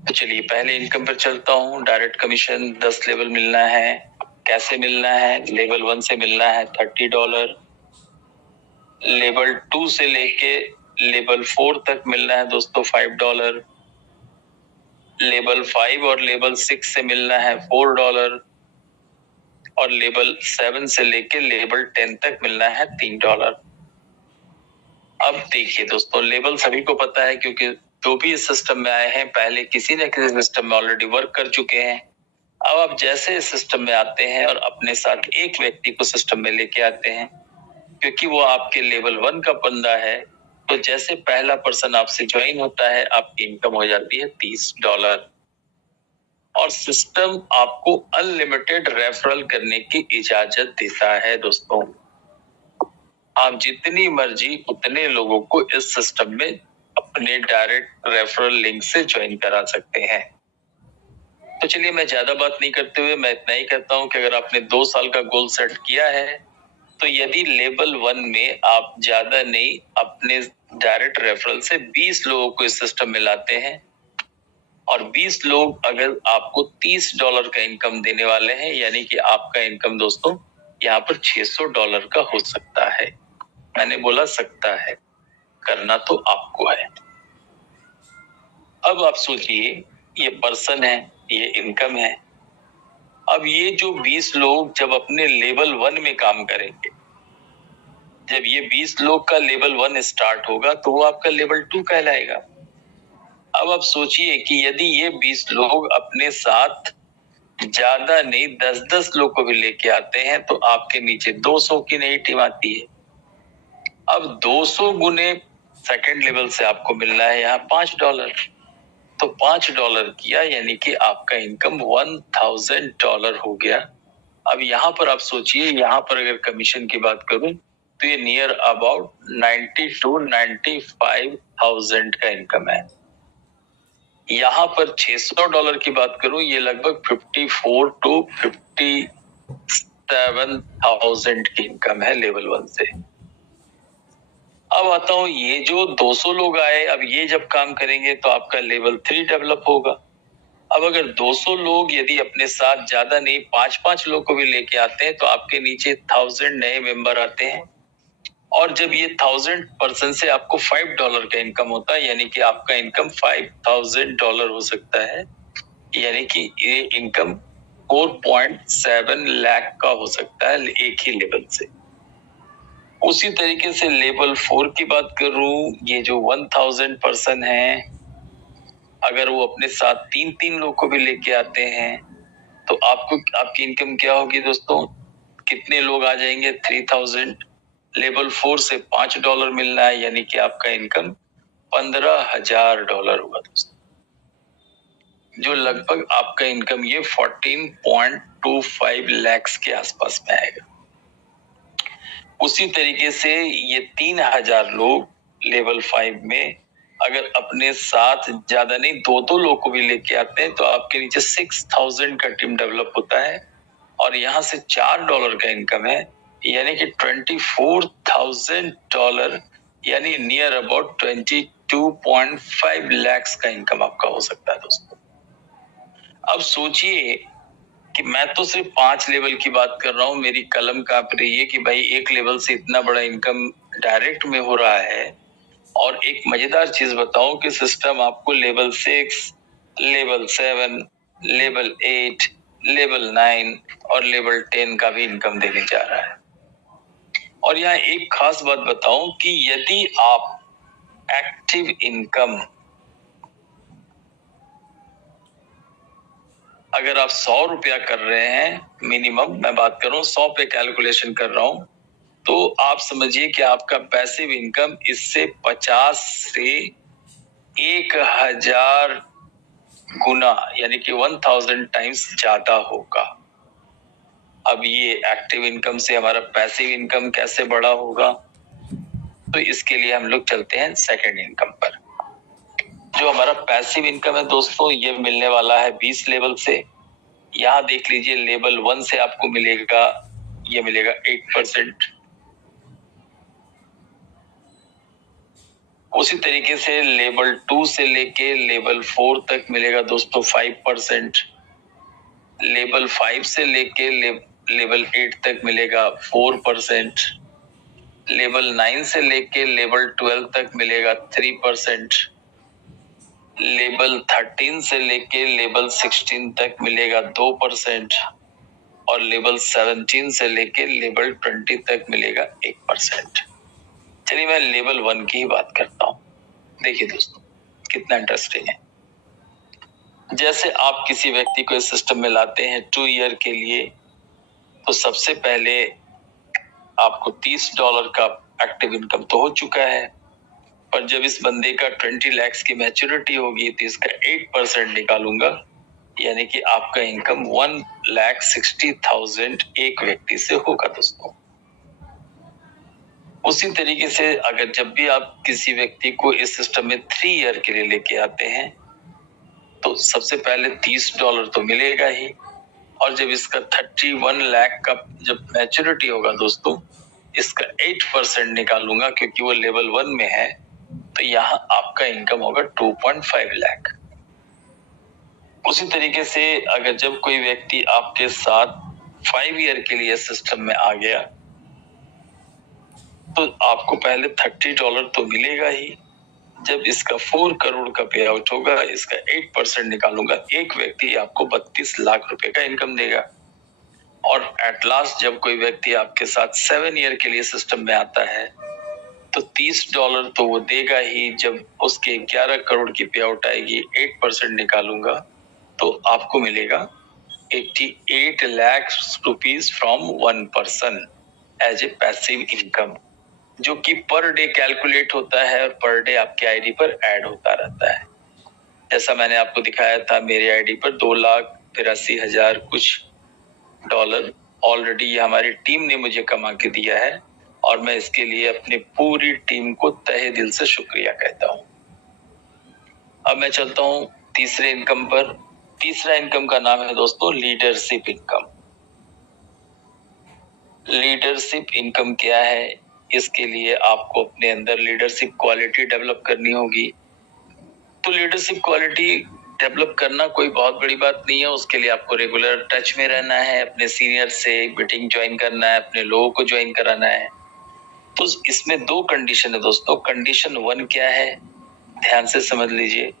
तो चलिए पहले इनकम पर चलता हूँ। डायरेक्ट कमीशन 10 लेवल मिलना है। कैसे मिलना है, लेवल 1 से मिलना है $30, लेवल 2 से लेके लेवल 4 तक मिलना है दोस्तों $5, लेवल 5 और लेवल 6 से मिलना है $4, और लेवल 7 से लेके लेवल 10 तक मिलना है $3। अब देखिए दोस्तों, लेवल सभी को पता है क्योंकि जो भी इस सिस्टम में आए हैं पहले किसी न किसी सिस्टम में ऑलरेडी वर्क कर चुके हैं। अब आप जैसे इस सिस्टम में आते हैं और अपने साथ एक व्यक्ति को सिस्टम में लेके आते हैं, क्योंकि वो आपके लेवल 1 का बंदा है, तो जैसे पहला पर्सन आपसे ज्वाइन होता है आपकी इनकम हो जाती है $30, और सिस्टम आपको अनलिमिटेड रेफरल करने की इजाजत देता है दोस्तों। आप जितनी मर्जी उतने लोगों को इस सिस्टम में अपने डायरेक्ट रेफरल लिंक से ज्वाइन करा सकते हैं। तो चलिए मैं ज्यादा बात नहीं करते हुए मैं इतना ही कहता हूं कि अगर आपने 2 साल का गोल सेट किया है तो यदि लेवल 1 में आप ज्यादा नहीं अपने डायरेक्ट रेफरल से 20 लोगों को इस सिस्टम में लाते हैं, और 20 लोग अगर आपको $30 का इनकम देने वाले हैं, यानी कि आपका इनकम दोस्तों यहाँ पर $600 का हो सकता है। मैंने बोला सकता है, करना तो आपको है। अब आप सोचिए, ये पर्सन है, ये इनकम है। अब ये जो 20 लोग जब अपने लेवल 1 में काम करेंगे, जब ये 20 लोग का लेवल 1 स्टार्ट होगा तो वो आपका लेवल 2 कहलाएगा। अब आप सोचिए कि यदि ये 20 लोग अपने साथ ज्यादा नहीं 10-10 लोग को भी लेके आते हैं तो आपके नीचे 200 की नई टीम आती है। अब 200 गुने सेकंड लेवल से आपको मिलना है यहाँ $5, तो $5 किया यानी कि आपका इनकम $1000 हो गया। अब यहाँ पर आप सोचिए, यहाँ पर अगर कमीशन की बात करूं तो ये नियर अबाउट 90 to 95,000 का इनकम है। यहाँ पर $600 की बात करूं, ये लगभग 54 to 57,000 की इनकम है लेवल 1 से। अब आता हूं, ये जो 200 लोग आए, अब ये जब काम करेंगे तो आपका लेवल 3 डेवलप होगा। अब अगर 200 लोग यदि अपने साथ ज्यादा नहीं 5-5 लोग को भी लेके आते हैं तो आपके नीचे 1000 नए मेंबर आते हैं, और जब ये 1000 पर्सन से आपको $5 का इनकम होता है, यानी कि आपका इनकम $5000 हो सकता है, यानी कि ये इनकम 4.7 लाख का हो सकता है एक ही लेवल से। उसी तरीके से लेवल 4 की बात करूं, ये जो 1000 पर्सन है, अगर वो अपने साथ 3-3 लोग को भी लेके आते हैं तो आपकी इनकम क्या होगी दोस्तों, कितने लोग आ जाएंगे, 3000। लेवल 4 से $5 मिलना है, यानी कि आपका इनकम $15,000 होगा दोस्तों। जो लगभग आपका इनकम ये 14.25 लाख के आसपास में आएगा। उसी तरीके से ये 3000 लोग लेवल 5 में अगर अपने साथ ज्यादा नहीं 2-2 लोग को भी लेके आते हैं तो आपके नीचे 6000 का टीम डेवलप होता है और यहाँ से $4 का इनकम है, यानी कि $24,000 यानी नियर अबाउट 22.5 लाख का इनकम आपका हो सकता है दोस्तों। अब सोचिए कि मैं तो सिर्फ 5 लेवल की बात कर रहा हूं, मेरी कलम कांप रही है कि भाई एक लेवल से इतना बड़ा इनकम डायरेक्ट में हो रहा है। और एक मजेदार चीज बताऊं कि सिस्टम आपको लेवल 6, लेवल 7, लेवल 8, लेवल 9 और लेवल 10 का भी इनकम देने जा रहा है। और यहाँ एक खास बात बताऊं कि यदि आप एक्टिव इनकम अगर आप 100 रुपया कर रहे हैं मिनिमम, मैं बात कर रहा हूँ 100 पे कैलकुलेशन कर रहा हूं, तो आप समझिए कि आपका पैसिव इनकम इससे 50 से 1000 गुना यानी कि 1000 टाइम्स ज्यादा होगा। अब ये एक्टिव इनकम से हमारा पैसिव इनकम कैसे बड़ा होगा, तो इसके लिए हम लोग चलते हैं सेकंड इनकम पर। जो हमारा पैसिव इनकम है दोस्तों, ये मिलने वाला है 20 लेवल से। यहाँ देख लीजिए लेवल 1 से आपको मिलेगा, ये मिलेगा 8%। उसी तरीके से लेवल 2 से लेके लेवल 4 तक मिलेगा दोस्तों 5%। लेवल 5 से लेके लेवल 8 तक मिलेगा 4%। लेवल 9 से लेके लेवल 12 तक मिलेगा 3%। लेवल 13 से लेके लेवल 16 तक मिलेगा 2% और लेवल 17 से लेके लेवल 20 तक मिलेगा 1%। चलिए मैं लेवल 1 की ही बात करता हूं। देखिए दोस्तों कितना इंटरेस्टिंग है। जैसे आप किसी व्यक्ति को इस सिस्टम में लाते हैं 2 ईयर के लिए, तो सबसे पहले आपको $30 का एक्टिव इनकम तो हो चुका है, पर जब इस बंदे का 20 लाख की मैच्योरिटी होगी तो इसका 8% निकालूंगा, यानी कि आपका इनकम 1,60,000 एक व्यक्ति से होगा दोस्तों। उसी तरीके से अगर जब भी आप किसी व्यक्ति को इस सिस्टम में 3 ईयर के लिए लेके आते हैं तो सबसे पहले $30 तो मिलेगा ही, और जब इसका 31 लाख का जब मैच्योरिटी होगा दोस्तों, इसका 8% निकालूंगा क्योंकि वो लेवल 1 में है, तो यहाँ आपका इनकम होगा 2.5 लाख। उसी तरीके से अगर जब कोई व्यक्ति आपके साथ 5 ईयर के लिए सिस्टम में आ गया तो आपको पहले $30 तो मिलेगा ही। जब इसका 4 करोड़ का पे आउट होगा, इसका 8% निकालूंगा, एक व्यक्ति आपको 32 लाख रुपए का इनकम देगा। और एट लास्ट जब कोई व्यक्ति आपके साथ 7 ईयर के लिए सिस्टम में आता है तो $30 तो वो देगा ही। जब उसके 11 करोड़ की पे आउट आएगी, 8% निकालूंगा तो आपको मिलेगा 88 lakh rupees from 1 person as a passive income, जो कि पर डे कैलकुलेट होता है और पर डे आपके आईडी पर ऐड होता रहता है। जैसा मैंने आपको दिखाया था, मेरे आईडी पर 2,83,000 कुछ डॉलर ऑलरेडी ये हमारी टीम ने मुझे कमा के दिया है और मैं इसके लिए अपनी पूरी टीम को तहे दिल से शुक्रिया कहता हूं। अब मैं चलता हूं तीसरे इनकम पर। तीसरा इनकम का नाम है दोस्तों लीडरशिप इनकम। लीडरशिप इनकम क्या है? इसके लिए आपको अपने अंदर लीडरशिप क्वालिटी डेवलप करनी होगी। तो लीडरशिप क्वालिटी डेवलप करना कोई बहुत बड़ी बात नहीं है। उसके लिए आपको रेगुलर टच में रहना है, अपने सीनियर से मीटिंग ज्वाइन करना है, अपने लोगों को ज्वाइन कराना है। तो इसमें 2 कंडीशन है दोस्तों। कंडीशन 1 क्या है, ध्यान से समझ लीजिए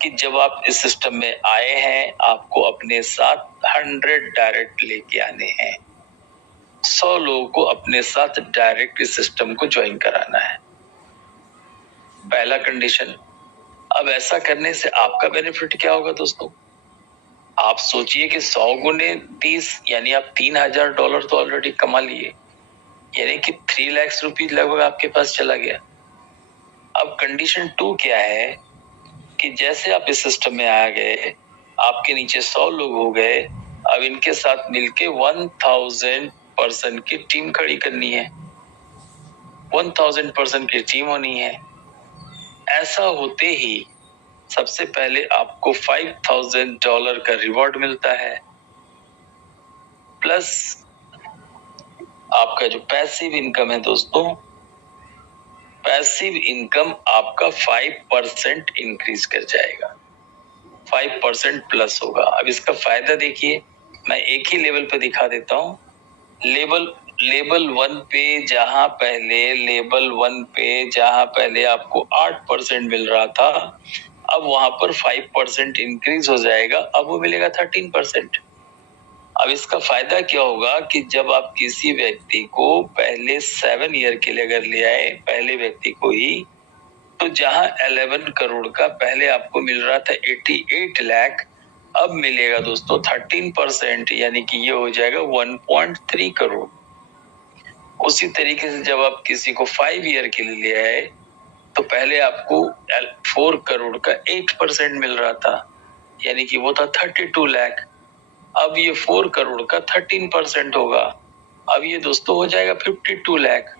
कि जब आप इस सिस्टम में आए हैं, आपको अपने साथ 100 डायरेक्ट लेके आने हैं। 100 लोगों को अपने साथ डायरेक्ट इस सिस्टम को ज्वाइन कराना है, पहला कंडीशन। अब ऐसा करने से आपका बेनिफिट क्या होगा दोस्तों? आप सोचिए कि 100 गुने 30 यानी आप $3,000 तो ऑलरेडी कमा लिए, यानी कि 3 लाख रुपीज लगभग आपके पास चला गया। अब कंडीशन 2 क्या है कि जैसे आप इस सिस्टम में आ गए, आपके नीचे 100 लोग हो गए। अब इनके साथ मिलके 1000 पर्सन की टीम खड़ी करनी है, 1000 पर्सन की टीम होनी है। ऐसा होते ही सबसे पहले आपको $5000 का रिवॉर्ड मिलता है, प्लस आपका जो पैसिव इनकम है दोस्तों, पैसिव इनकम आपका 5% इंक्रीज कर जाएगा, 5% प्लस होगा। अब इसका फायदा देखिए, मैं एक ही लेवल पे दिखा देता हूँ। लेवल 1 पे जहां पहले आपको 8% मिल रहा था, अब वहां पर 5% इंक्रीज हो जाएगा, अब वो मिलेगा 13%। अब इसका फायदा क्या होगा कि जब आप किसी व्यक्ति को पहले 7 ईयर के लिए अगर ले आए, पहले व्यक्ति को ही, तो जहां 11 करोड़ का पहले आपको मिल रहा था 88 लाख, अब मिलेगा दोस्तों 13%, यानी कि ये हो जाएगा 1.3 करोड़। उसी तरीके से जब आप किसी को 5 ईयर के लिए ले आए, तो पहले आपको 4 करोड़ का 8% मिल रहा था, यानी कि वो था 32 लाख। अब ये 4 करोड़ का 13% होगा, अब ये दोस्तों हो जाएगा 52 लाख।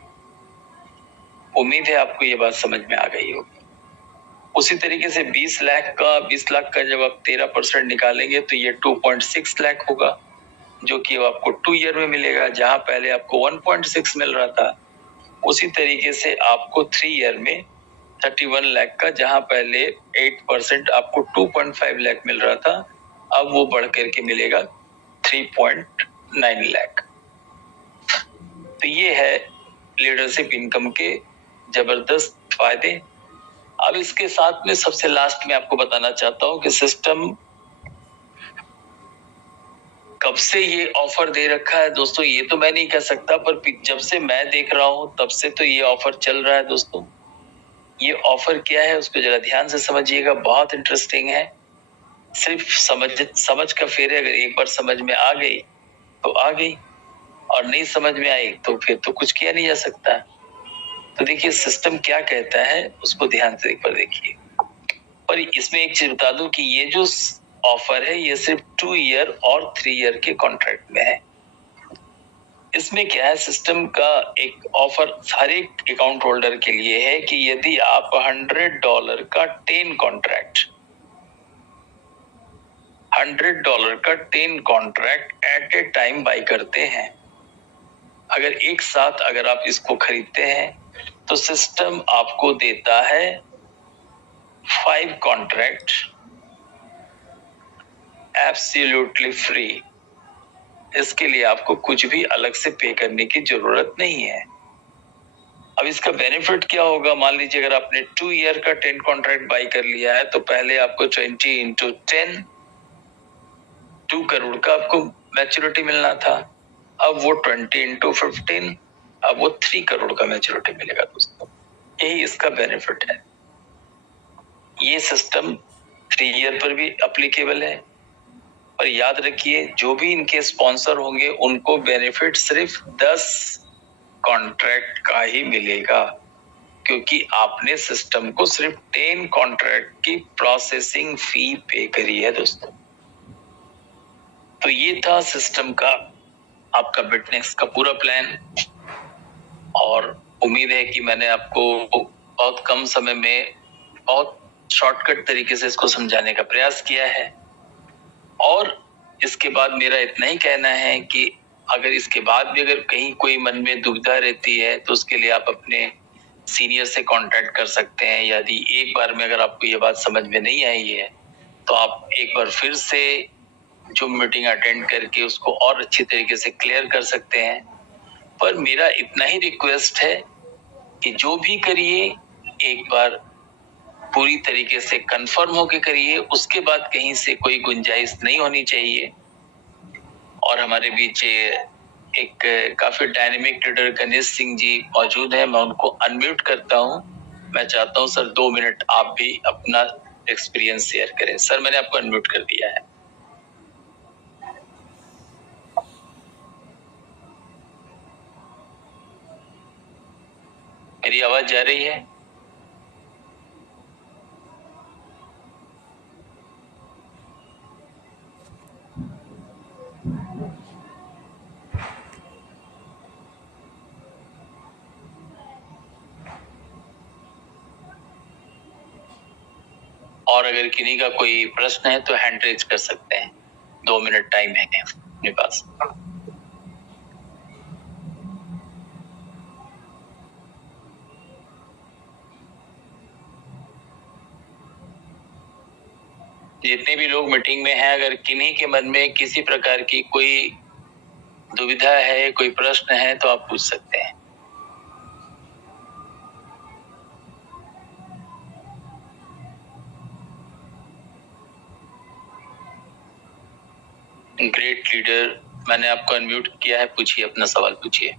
उम्मीद है आपको ये बात समझ में आ गई होगी। उसी तरीके से 20 लाख का जब आप 13% निकालेंगे तो ये 2.6 लाख होगा, जो कि आपको 2 ईयर में मिलेगा, जहां पहले आपको 1.6 मिल रहा था। उसी तरीके से आपको 3 ईयर में 31 लाख का, जहां पहले 8% आपको 2.5 लाख मिल रहा था, अब वो बढ़ करके मिलेगा 3.9 लाख। तो ये है लीडरशिप इनकम के जबरदस्त फायदे। अब इसके साथ में सबसे लास्ट में आपको बताना चाहता हूं कि सिस्टम कब से ये ऑफर दे रखा है दोस्तों, ये तो मैं नहीं कह सकता, पर जब से मैं देख रहा हूं तब से तो ये ऑफर चल रहा है दोस्तों। ये ऑफर क्या है उसको जरा ध्यान से समझिएगा, बहुत इंटरेस्टिंग है। सिर्फ समझ का फेर है, अगर एक बार समझ में आ गई तो आ गई, और नहीं समझ में आई तो फिर तो कुछ किया नहीं जा सकता। तो देखिए सिस्टम क्या कहता है उसको ध्यान से एक बार देखिए। और इसमें एक चीज बता दूं कि ये जो ऑफर है ये सिर्फ 2 ईयर और 3 ईयर के कॉन्ट्रैक्ट में है। इसमें क्या है, सिस्टम का एक ऑफर हर एक अकाउंट होल्डर के लिए है कि यदि आप $100 का 10 contract at A time by करते हैं, अगर एक साथ अगर आप इसको खरीदते हैं, तो सिस्टम आपको देता है 5 कॉन्ट्रैक्ट एब्सोल्युटली फ्री। इसके लिए आपको कुछ भी अलग से पे करने की जरूरत नहीं है। अब इसका बेनिफिट क्या होगा, मान लीजिए अगर आपने 2 ईयर का 10 कॉन्ट्रैक्ट बाई कर लिया है, तो पहले आपको 20 into 10 2 करोड़ का आपको मैच्योरिटी मिलना था, अब वो 20 into 15, अब वो 3 करोड़ का मैच्योरिटी मिलेगा दोस्तों। यही इसका बेनिफिट है। ये सिस्टम 3 ईयर पर भी एप्लीकेबल है। और याद रखिए जो भी इनके स्पॉन्सर होंगे उनको बेनिफिट सिर्फ 10 कॉन्ट्रैक्ट का ही मिलेगा, क्योंकि आपने सिस्टम को सिर्फ 10 कॉन्ट्रैक्ट की प्रोसेसिंग फी पे करी है दोस्तों। तो ये था सिस्टम का आपका बिटनेक्स का पूरा प्लान, और उम्मीद है कि मैंने आपको बहुत कम समय में बहुत शॉर्टकट तरीके से इसको समझाने का प्रयास किया है। और इसके बाद मेरा इतना ही कहना है कि अगर इसके बाद भी अगर कहीं कोई मन में दुविधा रहती है तो उसके लिए आप अपने सीनियर से कांटेक्ट कर सकते हैं। यदि एक बार में अगर आपको ये बात समझ में नहीं आई है तो आप एक बार फिर से जो मीटिंग अटेंड करके उसको और अच्छी तरीके से क्लियर कर सकते हैं। पर मेरा इतना ही रिक्वेस्ट है कि जो भी करिए एक बार पूरी तरीके से कंफर्म होके करिए, उसके बाद कहीं से कोई गुंजाइश नहीं होनी चाहिए। और हमारे बीच एक काफी डायनेमिक ट्रेडर गणेश सिंह जी मौजूद है, मैं उनको अनम्यूट करता हूं। मैं चाहता हूं सर 2 मिनट आप भी अपना एक्सपीरियंस शेयर करें। सर मैंने आपको अनम्यूट कर दिया है। मेरी आवाज जा रही है? और अगर किन्हीं का कोई प्रश्न है तो हैंड रेज कर सकते हैं। 2 मिनट टाइम है अपने पास। जितने भी लोग मीटिंग में हैं, अगर किन्हीं के मन में किसी प्रकार की कोई दुविधा है, कोई प्रश्न है, तो आप पूछ सकते हैं। ग्रेट लीडर, मैंने आपको अनम्यूट किया है, पूछिए, अपना सवाल पूछिए।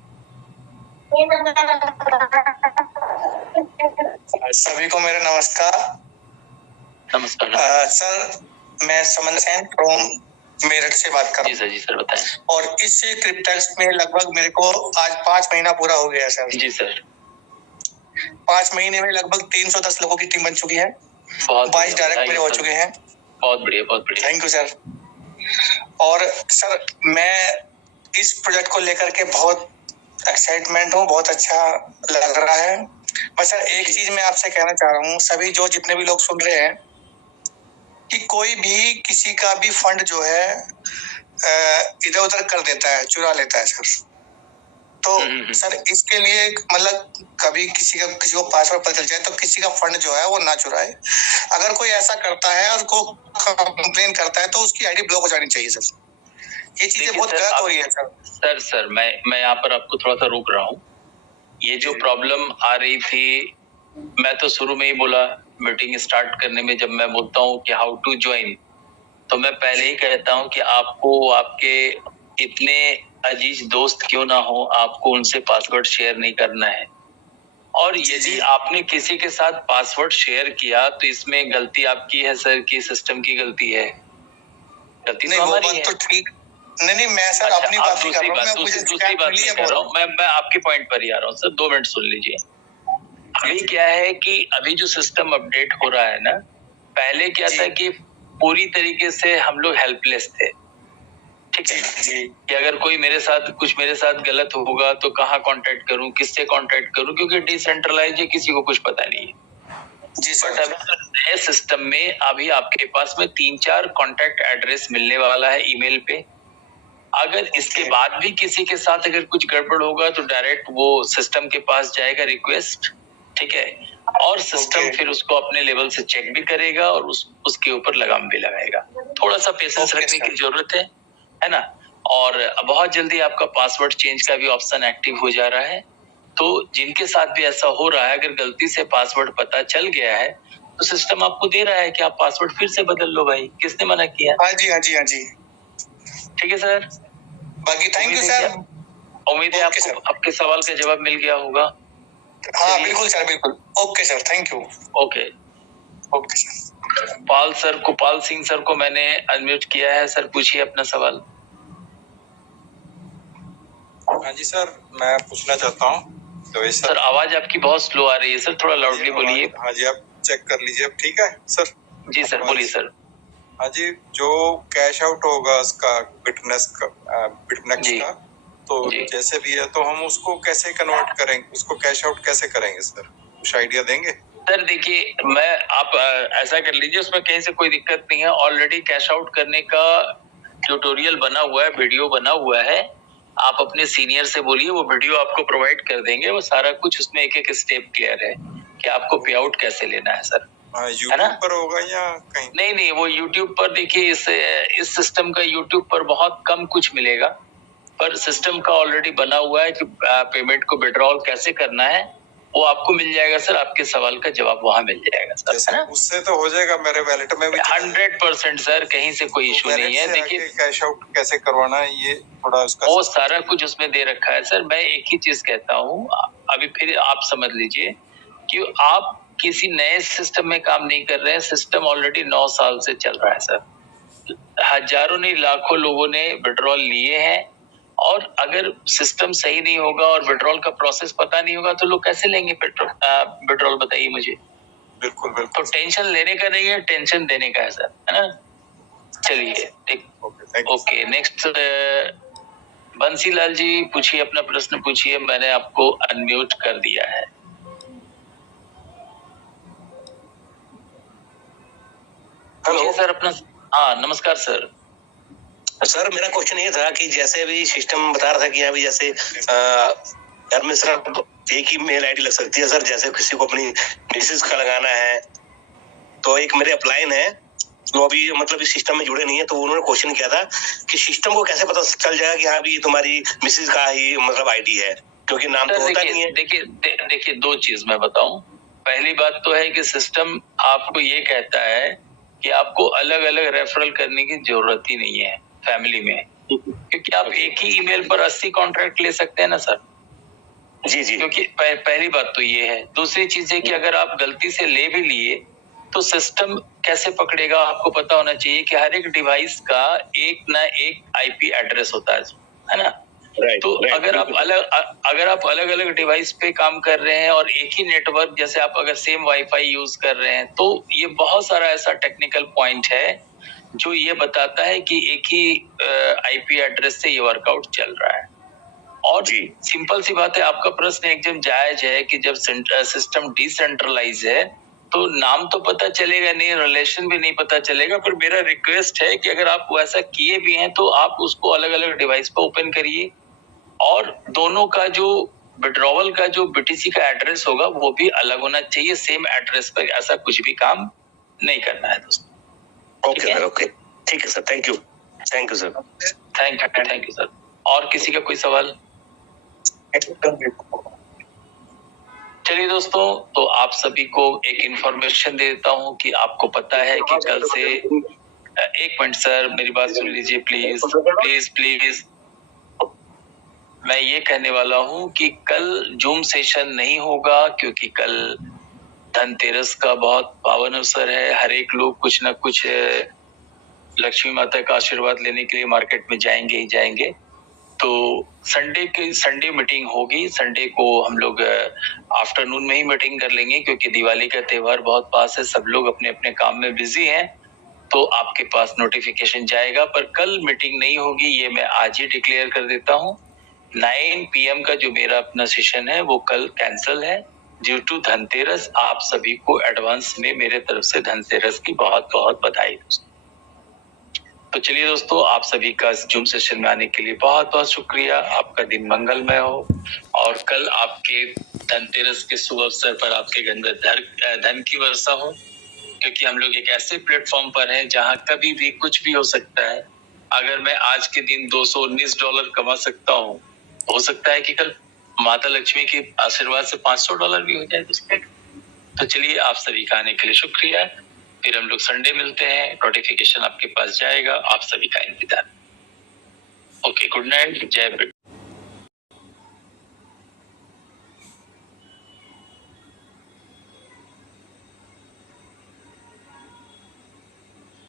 सभी को मेरा नमस्कार। नमस्कार। सर, मैं समन सेन फ्रॉम मेरठ से बात कर रहा हूँ। जी सर बताएं। और इस क्रिप्टेक्स में लगभग मेरे को आज 5 महीना पूरा हो गया सर। जी सर। 5 महीने में लगभग 310 लोगों की टीम बन चुकी है। 22 डायरेक्ट मेरे हो चुके हैं। बहुत बढ़िया, बहुत बढ़िया। Thank you sir. और सर, मैं इस प्रोजेक्ट को लेकर के बहुत एक्साइटमेंट हूँ, बहुत अच्छा लग रहा है। बस सर, एक चीज मैं आपसे कहना चाह रहा हूँ, सभी जितने भी लोग सुन रहे हैं, कि कोई भी किसी का भी फंड जो है इधर उधर कर देता है, चुरा लेता है सर। तो सर, इसके लिए मतलब कभी किसी को पासवर्ड पता चल जाए तो किसी का फंड जो है वो ना चुराए। अगर कोई ऐसा करता है और को कंप्लेन करता है तो उसकी आईडी ब्लॉक हो जानी चाहिए सर। ये चीजें बहुत गलत हो रही है सर। सर मैं यहाँ पर आपको थोड़ा सा रोक रहा हूँ। ये जो प्रॉब्लम आ रही थी, मैं तो शुरू में ही बोला मीटिंग स्टार्ट करने में, जब मैं बोलता हूँ कि हाउ टू ज्वाइन, तो मैं पहले ही कहता हूँ कि आपको आपके इतने अजीज दोस्त क्यों ना हो, आपको उनसे पासवर्ड शेयर नहीं करना है। और यदि आपने किसी के साथ पासवर्ड शेयर किया तो इसमें गलती आपकी है सर, की सिस्टम की गलती है? गलती तो हमारी है। तो ठीक नहीं, मैं सर अपनी बात नहीं कर रहा हूं, दूसरी बात नहीं कर रहा हूं, मैं आपके पॉइंट पर ही आ रहा हूं सर। 2 मिनट सुन लीजिए। अभी क्या है कि अभी जो सिस्टम अपडेट हो रहा है ना, पहले क्या था कि पूरी तरीके से हम लोग हेल्पलेस थे। ठीक है कि अगर कोई मेरे साथ गलत होगा तो कहाँ कांटेक्ट करूं, किससे कांटेक्ट करूं, क्योंकि डिसेंट्रलाइज है, किसी को कुछ पता नहीं है। बट अभी नए सिस्टम में अभी आपके पास में 3-4 कांटेक्ट एड्रेस मिलने वाला है ईमेल पे। अगर इसके बाद भी किसी के साथ अगर कुछ गड़बड़ होगा तो डायरेक्ट वो सिस्टम के पास जाएगा रिक्वेस्ट, ठीक है, और सिस्टम फिर उसको अपने लेवल से चेक भी करेगा और उसके ऊपर लगाम भी लगाएगा। थोड़ा सा पेशेंस रखने की जरूरत है ना। और बहुत जल्दी आपका पासवर्ड चेंज का भी ऑप्शन एक्टिव हो जा रहा है। तो जिनके साथ भी ऐसा हो रहा है, अगर गलती से पासवर्ड पता चल गया है तो सिस्टम आपको दे रहा है कि आप पासवर्ड फिर से बदल लो भाई, किसने मना किया? हाँ जी। ठीक है सर। बाकी थैंक यू सर। उम्मीद है आपको आपके सवाल का जवाब मिल गया होगा। हाँ बिल्कुल सर, बिल्कुल। Okay sir, thank you. Okay sir. Gopal Singh sir को मैंने अनम्यूट किया है। सर पूछिए अपना सवाल। हाँ जी सर, मैं पूछना चाहता हूँ। तो सर आवाज आपकी बहुत स्लो आ रही है सर, थोड़ा लाउडली बोलिए। हाँ जी, आप चेक कर लीजिए, अब ठीक है सर? जी सर, बोलिए सर। हाँ जी, जो कैश आउट होगा उसका बिटनेक्स का, तो जैसे भी है तो हम उसको कैसे कन्वर्ट करेंगे, उसको कैश आउट कैसे करेंगे सर? कुछ आइडिया देंगे? सर देखिए, आप ऐसा कर लीजिए, उसमें कहीं से कोई दिक्कत नहीं है। ऑलरेडी कैश आउट करने का ट्यूटोरियल बना हुआ है, वीडियो बना हुआ है। आप अपने सीनियर से बोलिए, वो वीडियो आपको प्रोवाइड कर देंगे। वो सारा कुछ उसमें एक स्टेप क्लियर है कि आपको पे आउट कैसे लेना है सर। यूट्यूब पर होगा या कहीं? नहीं, वो यूट्यूब पर देखिए, इस सिस्टम का यूट्यूब पर बहुत कम कुछ मिलेगा, पर सिस्टम का ऑलरेडी बना हुआ है कि पेमेंट को विड्रॉल कैसे करना है, वो आपको मिल जाएगा सर। आपके सवाल का जवाब वहाँ मिल जाएगा सर, है ना? उससे तो हो जाएगा, मेरे वैलेट में भी 100% सर, कहीं से कोई इशू नहीं है। देखिए कैश आउट कैसे करवाना है, ये थोड़ा उसका वो सारा कुछ उसमें दे रखा है सर। मैं एक ही चीज कहता हूँ, अभी फिर आप समझ लीजिए कि आप किसी नए सिस्टम में काम नहीं कर रहे हैं। सिस्टम ऑलरेडी 9 साल से चल रहा है सर। हजारों नहीं, लाखों लोगों ने विड्रॉल लिए हैं, और अगर सिस्टम सही नहीं होगा और विड्रॉल का प्रोसेस पता नहीं होगा तो लोग कैसे लेंगे विड्रॉल, बताइए मुझे। बिल्कुल। तो टेंशन लेने का नहीं है, टेंशन देने का है सर, है ना? चलिए ठीक। ओके, नेक्स्ट बंसीलाल जी पूछिए, अपना प्रश्न पूछिए। मैंने आपको अनम्यूट कर दिया है। हेलो सर अपना। हाँ नमस्कार सर। सर मेरा क्वेश्चन ये था कि जैसे अभी सिस्टम बता रहा था कि अभी जैसे घर में सिर्फ एक ही मेल आईडी लग सकती है सर, जैसे किसी को अपनी मिसेज का लगाना है तो एक मेरे अपलाइन है जो अभी मतलब इस सिस्टम में जुड़े नहीं है, तो उन्होंने क्वेश्चन किया था कि सिस्टम को कैसे पता चल जाएगा कि हाँ भी तुम्हारी मिसेज का ही मतलब आईडी है, क्योंकि नाम तो होता नहीं है। देखिए दो चीज मैं बताऊं। पहली बात तो है कि सिस्टम आपको ये कहता है कि आपको अलग अलग रेफरल करने की जरूरत ही नहीं है फैमिली में, क्योंकि आप एक ही ईमेल पर 80 कॉन्ट्रैक्ट ले सकते हैं ना सर। जी जी। क्योंकि पहली बात तो ये है। दूसरी चीज है कि अगर आप गलती से ले भी लिए तो सिस्टम कैसे पकड़ेगा, आपको पता होना चाहिए कि हर एक डिवाइस का एक ना एक आईपी एड्रेस होता है ना। तो अगर आप अलग अलग डिवाइस पे काम कर रहे हैं और एक ही नेटवर्क, जैसे आप अगर सेम वाईफाई यूज कर रहे हैं, तो ये बहुत सारा ऐसा टेक्निकल पॉइंट है जो ये बताता है कि एक ही आईपी एड्रेस से ये वर्कआउट चल रहा है। और सिंपल सी बात है, आपका प्रश्न एकदम जायज है कि जब सिस्टम डिसेंट्रलाइज है तो नाम तो पता चलेगा नहीं, रिलेशन भी नहीं पता चलेगा। पर मेरा रिक्वेस्ट है कि अगर आप वैसा किए भी हैं तो आप उसको अलग अलग डिवाइस पर ओपन करिए, और दोनों का जो विड्रॉवल का जो बीटीसी का एड्रेस होगा वो भी अलग होना चाहिए। सेम एड्रेस पर ऐसा कुछ भी काम नहीं करना है दोस्तों। ओके सर, ओके ठीक है sir, thank you sir. Thank you sir. और किसी का कोई सवाल? चलिए दोस्तों, तो आप सभी को एक इंफॉर्मेशन दे देता हूँ कि आपको पता है कि कल से एक मिनट सर, मेरी बात सुन लीजिए प्लीज प्लीज प्लीज। मैं ये कहने वाला हूँ कि कल जूम सेशन नहीं होगा, क्योंकि कल धनतेरस का बहुत पावन अवसर है। हर एक लोग कुछ न कुछ लक्ष्मी माता का आशीर्वाद लेने के लिए मार्केट में जाएंगे ही जाएंगे। तो संडे मीटिंग होगी। संडे को हम लोग आफ्टरनून में ही मीटिंग कर लेंगे, क्योंकि दिवाली का त्योहार बहुत पास है, सब लोग अपने अपने काम में बिजी हैं। तो आपके पास नोटिफिकेशन जाएगा, पर कल मीटिंग नहीं होगी, ये मैं आज ही डिक्लेयर कर देता हूँ। 9 PM का जो मेरा अपना सेशन है वो कल कैंसिल है ड्यू टू धनतेरस। आप सभी को एडवांस में मेरे तरफ से धनतेरस की बहुत बहुत बधाई। तो चलिए दोस्तों, आप सभी का जूम सेशन में आने के लिए बहुत बहुत शुक्रिया। आपका दिन मंगलमय हो, और कल आपके धनतेरस के शुभ अवसर पर आपके घर में धन की वर्षा हो, क्योंकि हम लोग एक ऐसे प्लेटफॉर्म पर हैं जहां कभी भी कुछ भी हो सकता है। अगर मैं आज के दिन $219 कमा सकता हूँ, हो सकता है कि कल माता लक्ष्मी के आशीर्वाद से $500 भी हो जाए दोस्तों। तो चलिए, आप सभी का आने के लिए शुक्रिया। फिर हम लोग संडे मिलते हैं, नोटिफिकेशन आपके पास जाएगा। आप सभी का इंतजार। ओके, गुड नाइट, जय